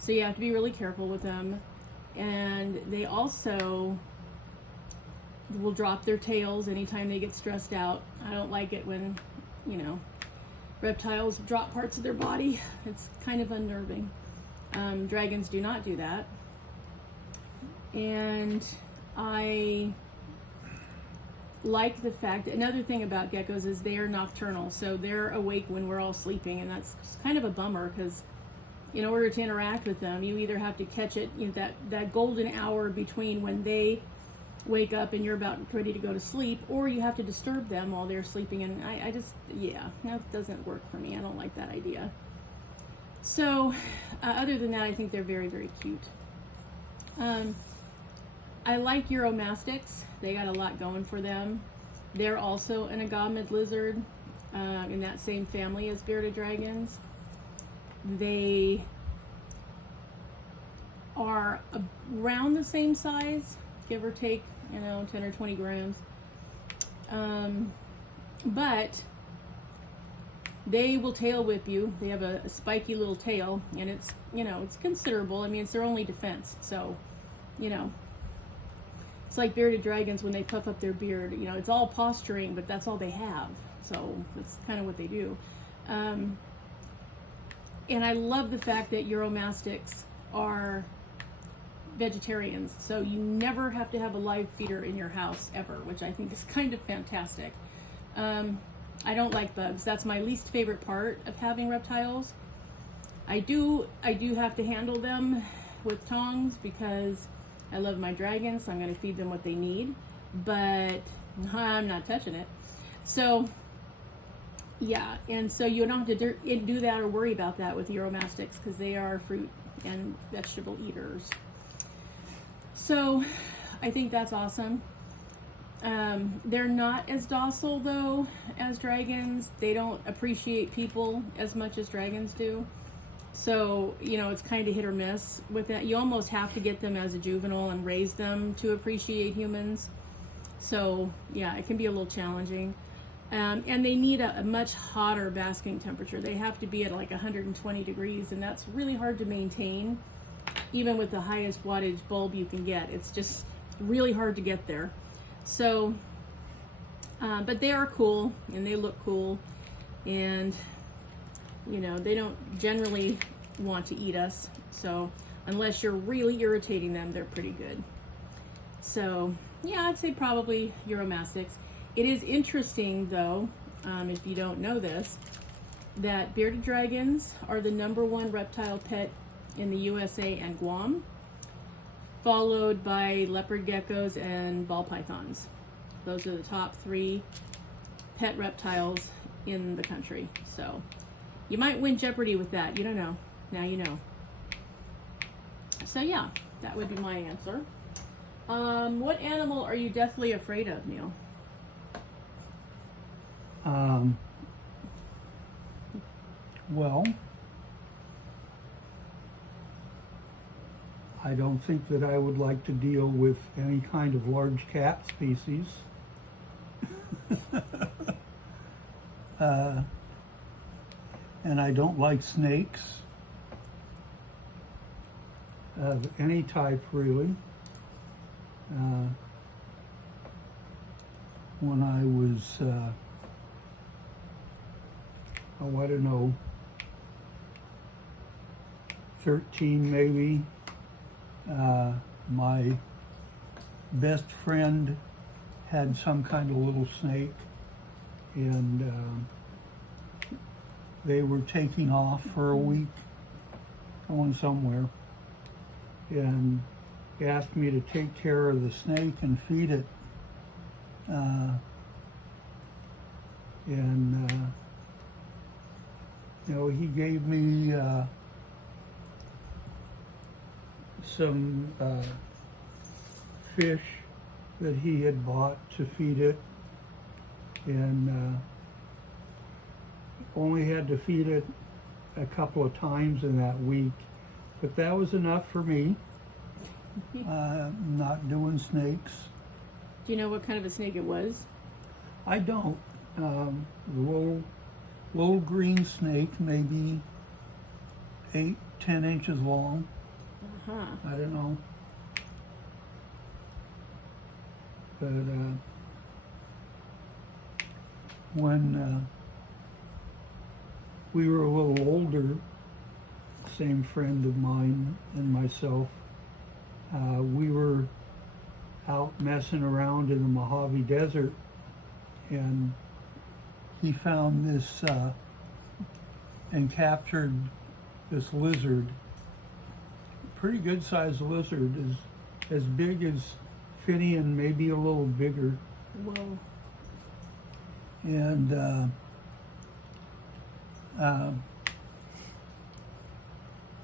So you have to be really careful with them. And they also will drop their tails anytime they get stressed out. I don't like it when, you know, reptiles drop parts of their body. It's kind of unnerving. Dragons do not do that. And I like the fact, another thing about geckos is they are nocturnal, so they're awake when we're all sleeping, and that's kind of a bummer because in order to interact with them, you either have to catch it, you know, that golden hour between when they wake up and you're about ready to go to sleep, or you have to disturb them while they're sleeping, and I just, yeah, that doesn't work for me. I don't like that idea. So, other than that, I think they're very, very cute. I like Uromastyx. They got a lot going for them. They're also an agamid lizard in that same family as bearded dragons. They are around the same size, give or take, you know, 10 or 20 grams. But they will tail whip you. They have a spiky little tail, and it's, you know, it's considerable. I mean, it's their only defense. So, you know, it's like bearded dragons when they puff up their beard. You know, it's all posturing, but that's all they have. So that's kind of what they do. And I love the fact that Uromastyx are vegetarians. So you never have to have a live feeder in your house ever, which I think is kind of fantastic. I don't like bugs. That's my least favorite part of having reptiles. I do have to handle them with tongs because I love my dragons, so I'm going to feed them what they need, but I'm not touching it. So, yeah, and so you don't have to do that or worry about that with Uromastyx because they are fruit and vegetable eaters. So, I think that's awesome. They're not as docile, though, as dragons. They don't appreciate people as much as dragons do. So, you know, it's kind of hit or miss with that. You almost have to get them as a juvenile and raise them to appreciate humans. So, yeah, it can be a little challenging. And they need a much hotter basking temperature. They have to be at like 120 degrees, and that's really hard to maintain, even with the highest wattage bulb you can get. It's just really hard to get there. So, but they are cool, and they look cool, and you know, they don't generally want to eat us. So unless you're really irritating them, they're pretty good. So yeah, I'd say probably Uromastyx. It is interesting though, if you don't know this, that bearded dragons are the #1 reptile pet in the USA and Guam, followed by leopard geckos and ball pythons. Those are the top 3 pet reptiles in the country. So you might win Jeopardy with that. You don't know. Now you know. So yeah, that would be my answer. What animal are you deathly afraid of, Neil? Well, I don't think that I would like to deal with any kind of large cat species. And I don't like snakes of any type, really. When I was, I don't know, 13 maybe, my best friend had some kind of little snake, and they were taking off for a week, going somewhere, and asked me to take care of the snake and feed it. You know, he gave me some fish that he had bought to feed it, and only had to feed it a couple of times in that week, but that was enough for me. Not doing snakes. Do you know what kind of a snake it was? I don't. Little green snake, maybe 8-10 inches long. Huh. I don't know. But when we were a little older, same friend of mine and myself, we were out messing around in the Mojave Desert, and he found this and captured this lizard, pretty good sized lizard, as big as Finny and maybe a little bigger. Whoa. And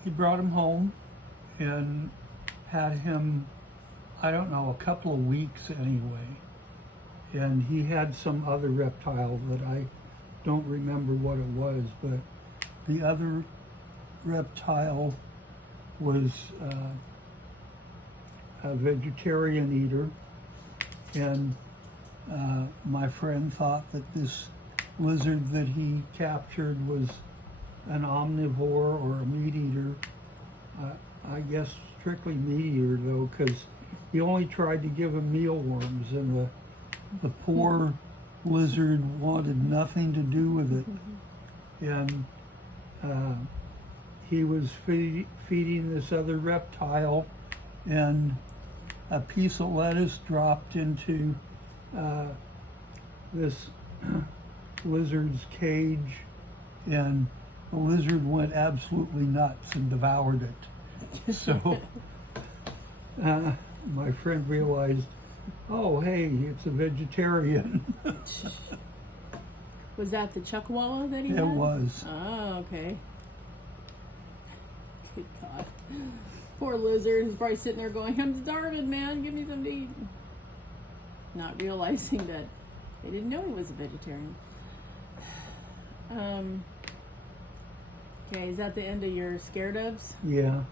he brought him home and had him, I don't know, a couple of weeks anyway. And he had some other reptile that I don't remember what it was, but the other reptile was a vegetarian eater, and my friend thought that this lizard that he captured was an omnivore or a meat eater. I guess strictly meat eater though, because he only tried to give him mealworms, and the poor lizard wanted nothing to do with it. And he was feeding this other reptile, and a piece of lettuce dropped into this lizard's cage, and the lizard went absolutely nuts and devoured it. So my friend realized, oh, hey, it's a vegetarian. Was that the chuckwalla that he had? It was. Oh, okay. Good God. Poor lizard. He's probably sitting there going, I'm starving, man. Give me something to eat. Not realizing that they didn't know he was a vegetarian. Okay, is that the end of your scared ofs? Yeah.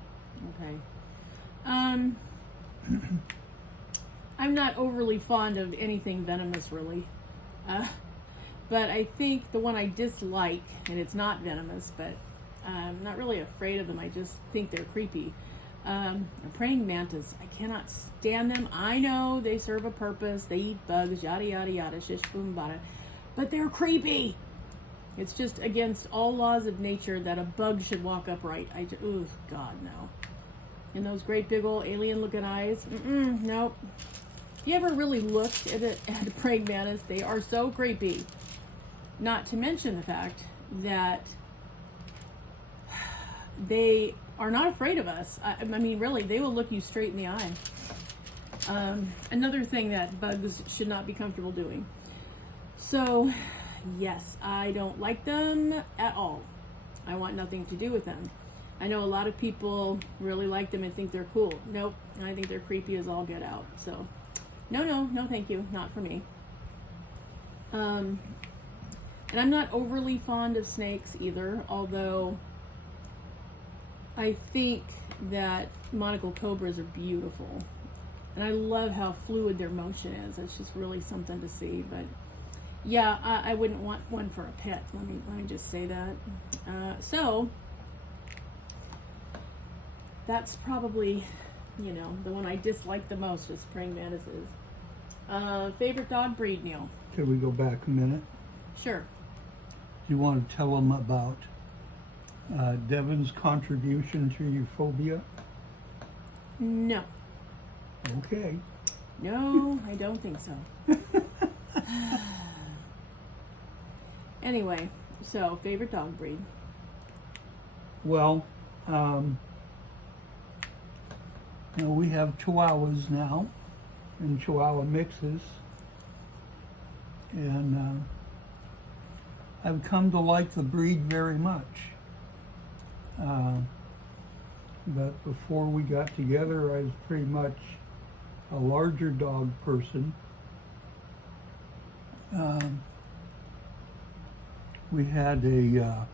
Okay. I'm not overly fond of anything venomous, really. But I think the one I dislike, and it's not venomous, but I'm not really afraid of them. I just think they're creepy. Praying mantis. I cannot stand them. I know they serve a purpose. They eat bugs, yada, yada, yada, shish, boom, bada. But they're creepy. It's just against all laws of nature that a bug should walk upright. Oh, God, no. And those great big old alien looking eyes. Nope. If you ever really looked at a praying mantis, they are so creepy. Not to mention the fact that they are not afraid of us. I mean, really, they will look you straight in the eye. Another thing that bugs should not be comfortable doing. So, yes, I don't like them at all. I want nothing to do with them. I know a lot of people really like them and think they're cool. Nope, I think they're creepy as all get out. So, no, thank you, not for me. And I'm not overly fond of snakes either, although I think that monocle cobras are beautiful. And I love how fluid their motion is. It's just really something to see. But yeah, I wouldn't want one for a pet. Let me just say that. So that's probably, the one I dislike the most is praying mantises. Favorite dog breed, Neil? Can we go back a minute? Sure. Do you want to tell them about Devin's contribution to your phobia? No. Okay. No, I don't think so. Anyway, so favorite dog breed? Well, we have Chihuahuas now, and Chihuahua mixes, and I've come to like the breed very much. But before we got together, I was pretty much a larger dog person. We had a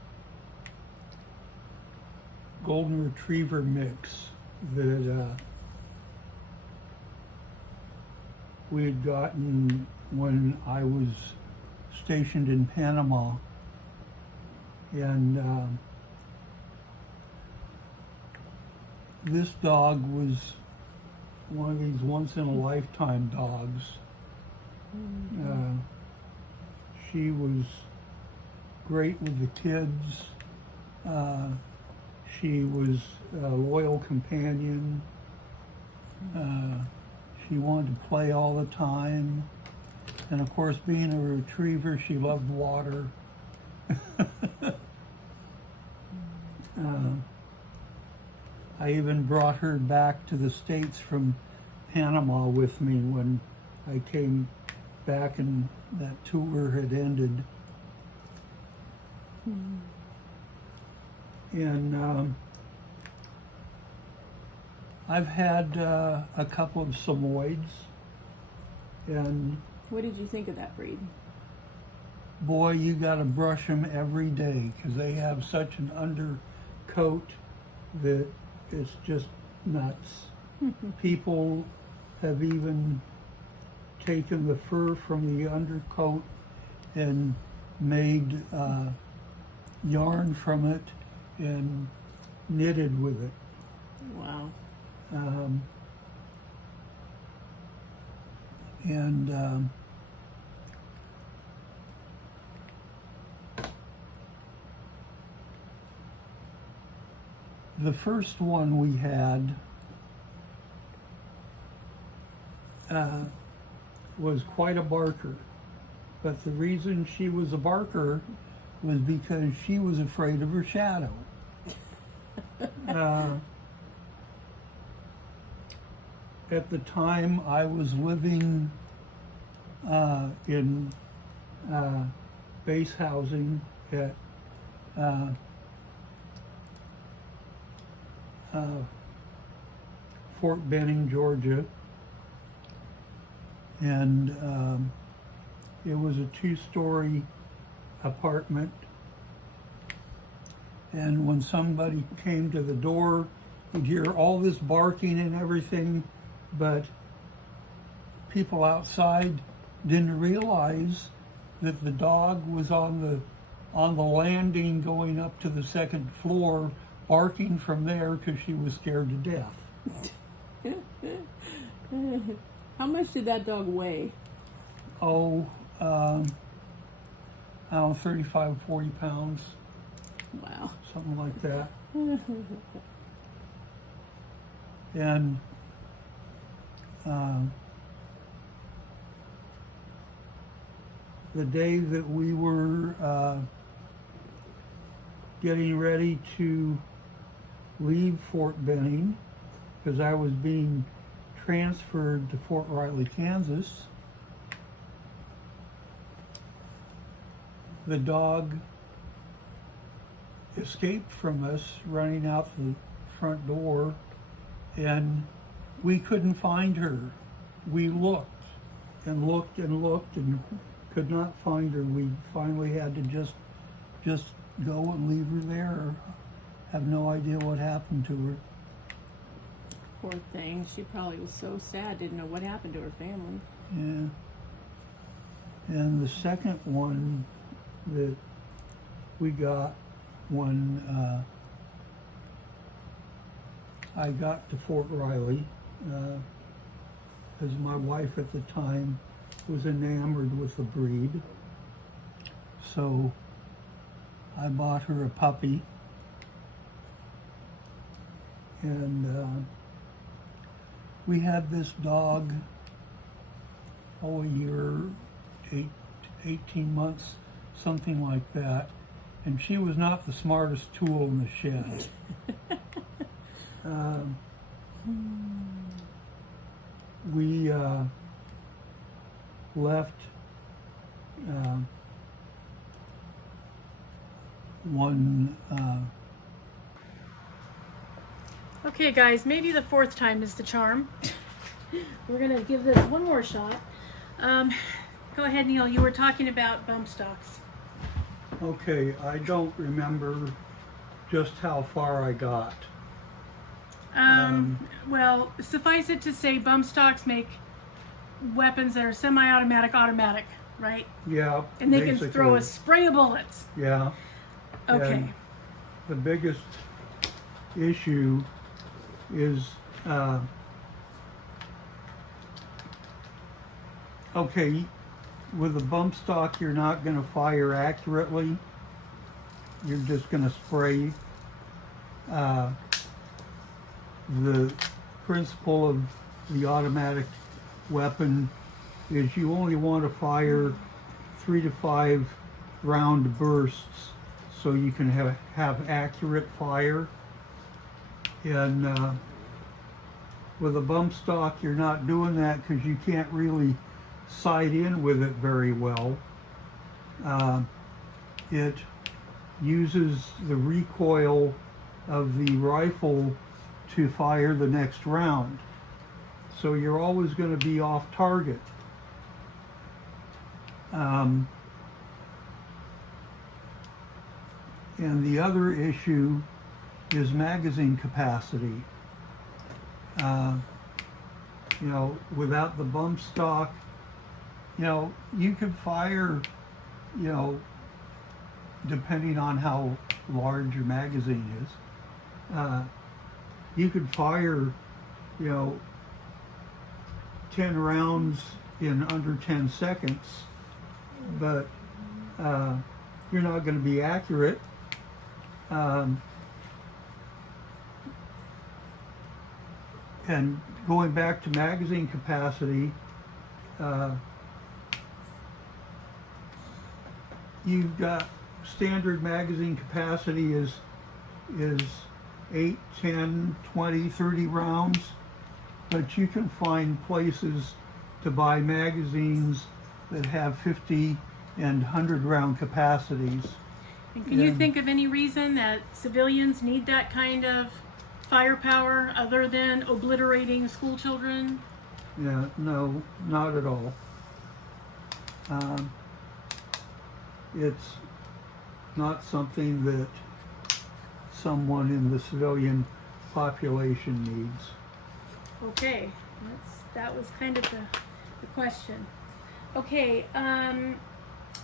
golden retriever mix that we had gotten when I was stationed in Panama, and this dog was one of these once-in-a-lifetime dogs. She was great with the kids. She was a loyal companion. She wanted to play all the time. And of course, being a retriever, she loved water. I even brought her back to the States from Panama with me when I came back and that tour had ended. And I've had a couple of Samoyeds, and What did you think of that breed? boy, you got to brush them every day because they have such an undercoat that it's just nuts. People have even taken the fur from the undercoat and made yarn from it and knitted with it. Wow. And the first one we had was quite a barker, but the reason she was a barker was because she was afraid of her shadow. At the time, I was living in base housing at Fort Benning, Georgia, and it was a two-story apartment. And when somebody came to the door, you'd hear all this barking and everything, but people outside didn't realize that the dog was on the landing going up to the second floor, barking from there because she was scared to death. How much did that dog weigh? Oh, I don't know, 35, 40 pounds. Wow. Something like that. And the day that we were getting ready to leave Fort Benning, because I was being transferred to Fort Riley, Kansas, the dog escaped from us running out the front door, and we couldn't find her. We looked and looked and looked and could not find her. We finally had to just go and leave her there. Have no idea what happened to her. Poor thing. She probably was so sad, didn't know what happened to her family. Yeah. And the second one that we got when I got to Fort Riley, because my wife at the time was enamored with the breed. So I bought her a puppy, and we had this dog, a year, 18 months, something like that. And she was not the smartest tool in the shed. We left one. Okay, guys, maybe the fourth time is the charm. We're gonna give this one more shot. Go ahead, Neil. You were talking about bump stocks. Okay, I don't remember just how far I got. Well, suffice it to say, bump stocks make weapons that are semi-automatic, automatic, right? Yeah, And they basically. can throw a spray of bullets. Yeah. Okay. And the biggest issue is, okay, with a bump stock, you're not going to fire accurately. You're just going to spray. The principle of the automatic weapon is you only want to fire 3 to 5 round bursts so you can have accurate fire. And with a bump stock, you're not doing that because you can't really sight in with it very well. It uses the recoil of the rifle to fire the next round. So you're always going to be off target. And the other issue is magazine capacity. You know, without the bump stock, you know, you could fire, you know, depending on how large your magazine is, you could fire, you know, 10 rounds in under 10 seconds, but you're not going to be accurate. And going back to magazine capacity, you've got standard magazine capacity is 8, 10, 20, 30 rounds, but you can find places to buy magazines that have 50 and 100 round capacities. And can you think of any reason that civilians need that kind of firepower other than obliterating school children? Yeah, no, not at all. It's not something that someone in the civilian population needs. Okay, that was kind of the question. Okay,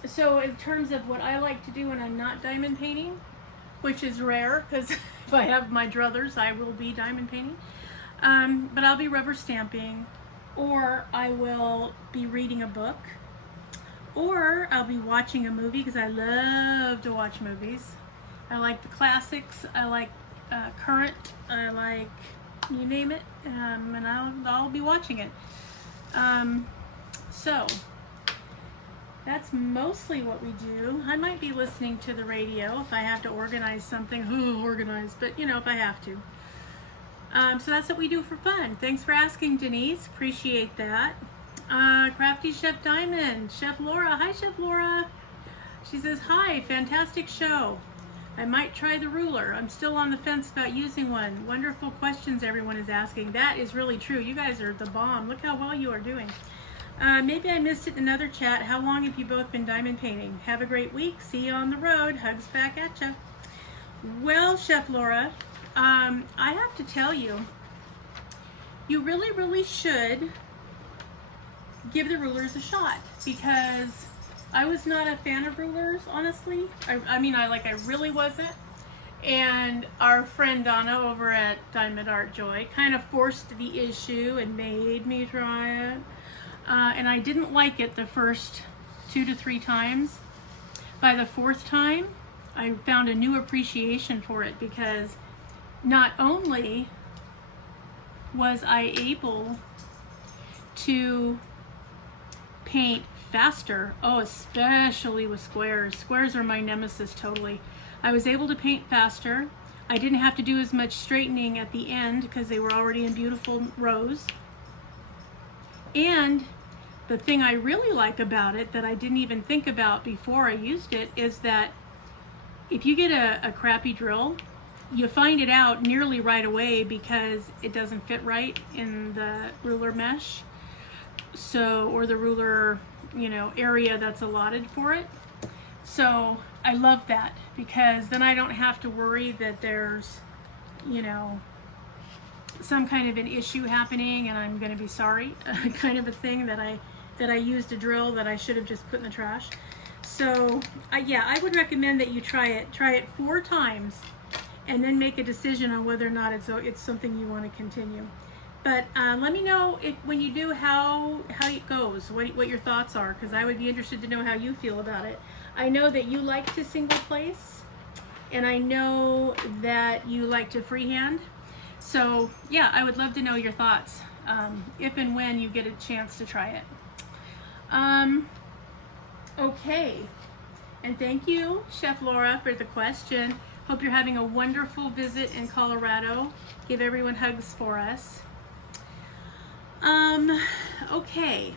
so in terms of what I like to do when I'm not diamond painting, which is rare because if I have my druthers, I will be diamond painting. But I'll be rubber stamping, or I will be reading a book, or I'll be watching a movie because I love to watch movies. I like the classics, I like current, I like, you name it, and I'll be watching it. So that's mostly what we do. I might be listening to the radio if I have to organize something. But you know, if I have to. So that's what we do for fun. Thanks for asking, Denise. Appreciate that. Crafty Chef Diamond, Chef Laura. Hi, Chef Laura. She says, hi, fantastic show. I might try the ruler. I'm still on the fence about using one. Wonderful questions everyone is asking. That is really true. You guys are the bomb. Look how well you are doing. Maybe I missed it in another chat. How long have you both been diamond painting? Have a great week. See you on the road. Hugs back at ya. Well, Chef Laura, I have to tell you, you really, really should give the rulers a shot, because I was not a fan of rulers, honestly. I mean, I really wasn't. And our friend Donna over at Diamond Art Joy kind of forced the issue and made me try it. And I didn't like it the first 2 to 3 times. By the 4th time, I found a new appreciation for it, because not only was I able to paint faster, especially with squares. Squares are my nemesis totally. I was able to paint faster. I didn't have to do as much straightening at the end because they were already in beautiful rows. And the thing I really like about it that I didn't even think about before I used it is that if you get a crappy drill, you find it out nearly right away because it doesn't fit right in the ruler mesh. So, or the ruler, you know, area that's allotted for it. So I love that, because then I don't have to worry that there's, you know, some kind of an issue happening and I'm going to be sorry, kind of a thing that I used a drill that I should have just put in the trash. So yeah, I would recommend that you try it 4 times and then make a decision on whether or not it's something you want to continue. But let me know when you do how it goes, what your thoughts are, because I would be interested to know how you feel about it. I know that you like to single place, and I know that you like to freehand. So yeah, I would love to know your thoughts if and when you get a chance to try it. Okay, and thank you, Chef Laura, for the question. Hope you're having a wonderful visit in Colorado. Give everyone hugs for us. Okay.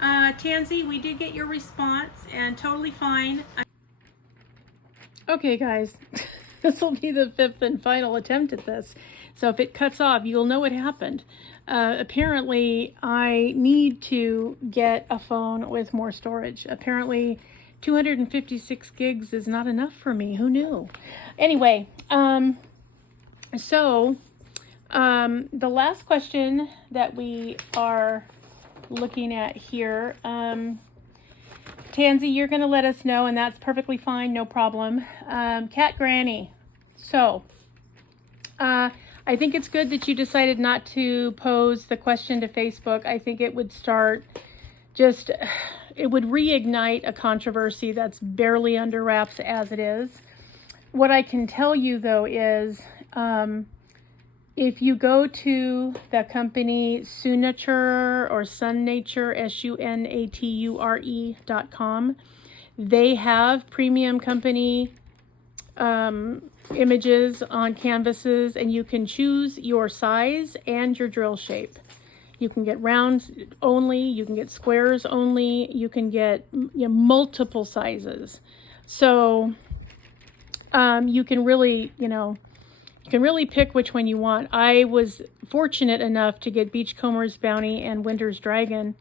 Tansy, we did get your response, and totally fine. Okay, guys, this will be the 5th and final attempt at this. So if it cuts off, you'll know what happened. Apparently, I need to get a phone with more storage. Apparently, 256 gigs is not enough for me. Who knew? Anyway, the last question that we are looking at here, Tansy, you're going to let us know, and that's perfectly fine, no problem. Cat Granny. So, I think it's good that you decided not to pose the question to Facebook. I think it would it would reignite a controversy that's barely under wraps as it is. What I can tell you, though, is if you go to the company Sunature or Sunnature, SUNATURE.com, they have premium company images on canvases, and you can choose your size and your drill shape. You can get rounds only, you can get squares only, you can get multiple sizes. So you can really, pick which one you want. I was fortunate enough to get Beachcomber's Bounty and Winter's Dragon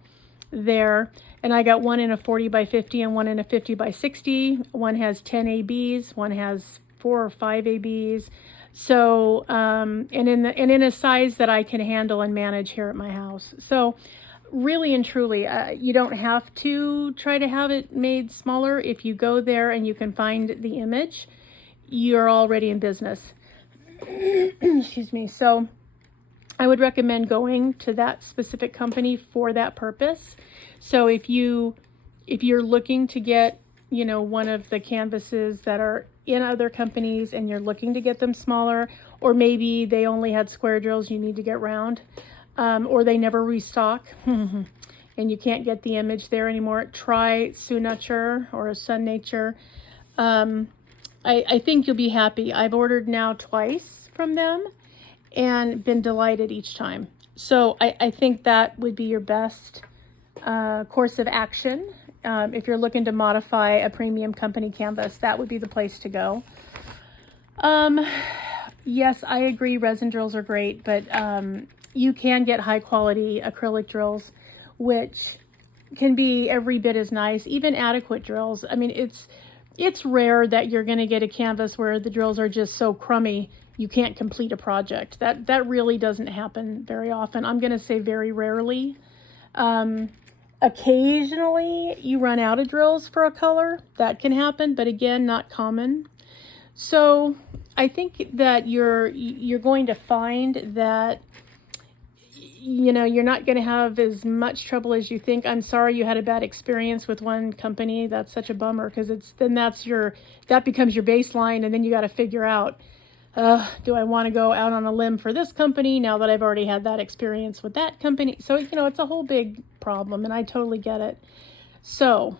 there, and I got one in a 40 by 50 and one in a 50 by 60. One has 10 ABs, one has 4 or 5 ABs. So, and in a size that I can handle and manage here at my house. So, really and truly, you don't have to try to have it made smaller. If you go there and you can find the image, you're already in business. Excuse me. So, I would recommend going to that specific company for that purpose. So, if you're looking to get, one of the canvases that are in other companies and you're looking to get them smaller, or maybe they only had square drills, you need to get round, or they never restock and you can't get the image there anymore, try Sunature or Sunnature. I think you'll be happy. I've ordered now twice from them and been delighted each time. So I think that would be your best course of action. If you're looking to modify a premium company canvas, that would be the place to go. Yes, I agree, resin drills are great, but you can get high quality acrylic drills, which can be every bit as nice, even adequate drills. I mean, it's rare that you're going to get a canvas where the drills are just so crummy you can't complete a project. That really doesn't happen very often. I'm going to say very rarely. Occasionally you run out of drills for a color. That can happen, but again, not common. So I think that you're going to find that you're not going to have as much trouble as you think. I'm sorry you had a bad experience with one company. That's such a bummer, because that becomes your baseline, and then you got to figure out, do I want to go out on a limb for this company now that I've already had that experience with that company? So, it's a whole big problem, and I totally get it. So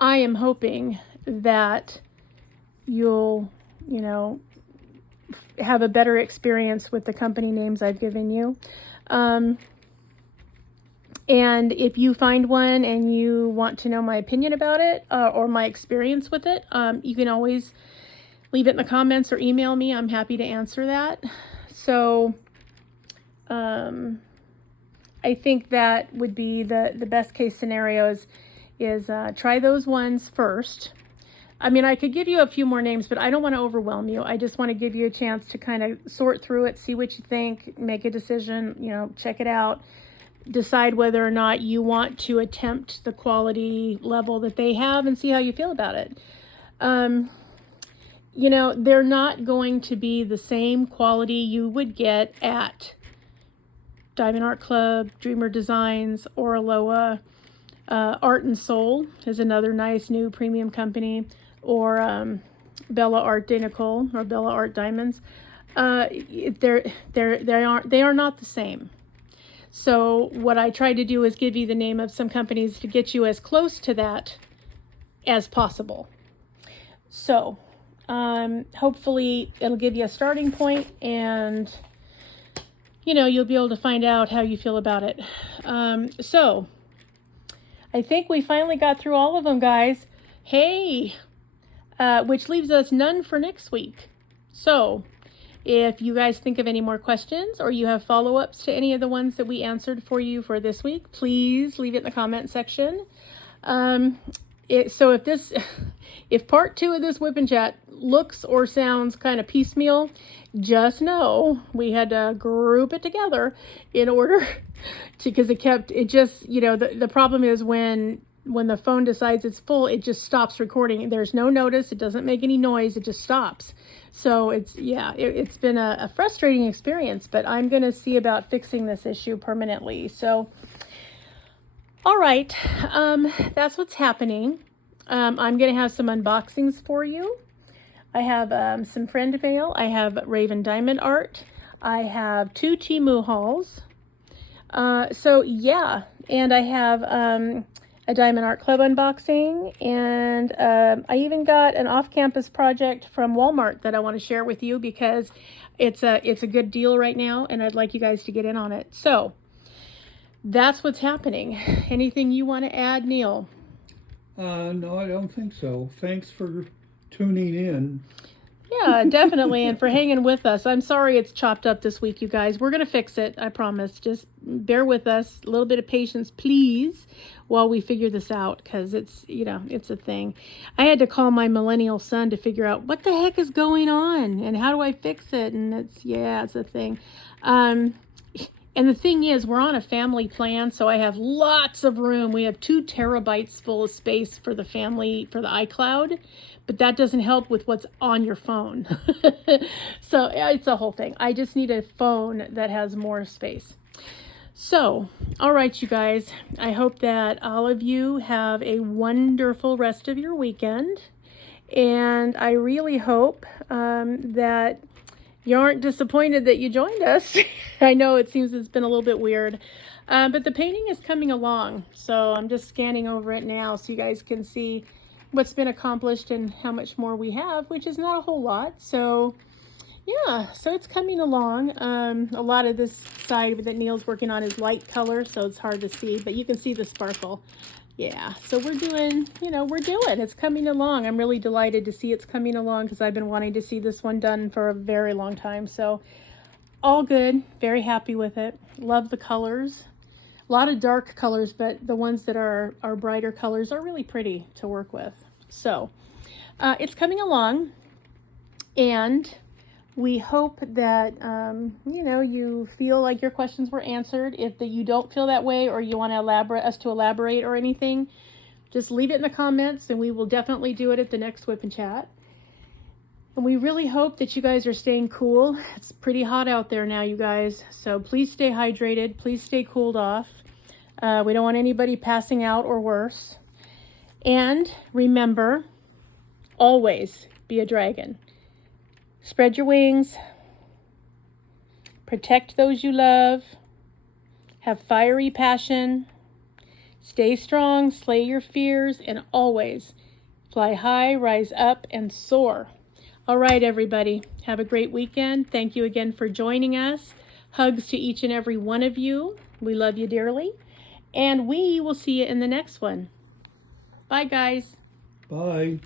I am hoping that you'll, have a better experience with the company names I've given you. And if you find one and you want to know my opinion about it, or my experience with it, you can always leave it in the comments or email me. I'm happy to answer that. So, I think that would be the best case scenario is try those ones first. I mean, I could give you a few more names, but I don't want to overwhelm you. I just want to give you a chance to kind of sort through it, see what you think, make a decision, check it out, decide whether or not you want to attempt the quality level that they have, and see how you feel about it. you know, they're not going to be the same quality you would get at Diamond Art Club, Dreamer Designs, or Aloha. Art and Soul is another nice new premium company, or Bella Art de Nicole or Bella Art Diamonds. They are not the same. So what I try to do is give you the name of some companies to get you as close to that as possible. So hopefully it'll give you a starting point, and you know, you'll be able to find out how you feel about it. So I think we finally got through all of them, guys. Hey, which leaves us none for next week. So if you guys think of any more questions, or you have follow-ups to any of the ones that we answered for you for this week, please leave it in the comment section. So if part 2 of this WIP N Chat looks or sounds kind of piecemeal, just know we had to group it together in order to, because it just, you know, the problem is when the phone decides it's full, it just stops recording. There's no notice. It doesn't make any noise. It just stops. So it's been a frustrating experience, but I'm going to see about fixing this issue permanently. So, all right, that's what's happening. I'm going to have some unboxings for you. I have some friend mail. I have Raven Diamond Art. I have 2 Temu hauls. So yeah, and I have a Diamond Art Club unboxing, and I even got an off-campus project from Walmart that I want to share with you because it's a good deal right now, and I'd like you guys to get in on it. So that's what's happening. Anything you want to add, Neil? No, I don't think so. Thanks for tuning in. Yeah, definitely, and for hanging with us. I'm sorry it's chopped up this week, you guys. We're going to fix it, I promise. Just bear with us. A little bit of patience, please, while we figure this out, because it's, you know, it's a thing. I had to call my millennial son to figure out what the heck is going on and how do I fix it, and it's a thing. And the thing is, we're on a family plan, so I have lots of room. We have 2 terabytes full of space for the family, for the iCloud, but that doesn't help with what's on your phone. So it's a whole thing. I just need a phone that has more space. So, all right, you guys, I hope that all of you have a wonderful rest of your weekend. And I really hope that you aren't disappointed that you joined us. I know it seems it's been a little bit weird, but the painting is coming along. So I'm just scanning over it now so you guys can see what's been accomplished and how much more we have, which is not a whole lot. So yeah, so it's coming along. A lot of this side that Neil's working on is light color, so it's hard to see, but you can see the sparkle. Yeah, so we're doing, it's coming along. I'm really delighted to see it's coming along because I've been wanting to see this one done for a very long time. So all good, very happy with it. Love the colors. A lot of dark colors, but the ones that are brighter colors are really pretty to work with. So it's coming along, and we hope that, you feel like your questions were answered. If you don't feel that way, or you want us to elaborate or anything, just leave it in the comments, and we will definitely do it at the next WIP N Chat. And we really hope that you guys are staying cool. It's pretty hot out there now, you guys. So please stay hydrated. Please stay cooled off. We don't want anybody passing out or worse. And remember, always be a dragon. Spread your wings, protect those you love, have fiery passion, stay strong, slay your fears, and always fly high, rise up, and soar. All right, everybody, have a great weekend. Thank you again for joining us. Hugs to each and every one of you. We love you dearly, and we will see you in the next one. Bye, guys. Bye.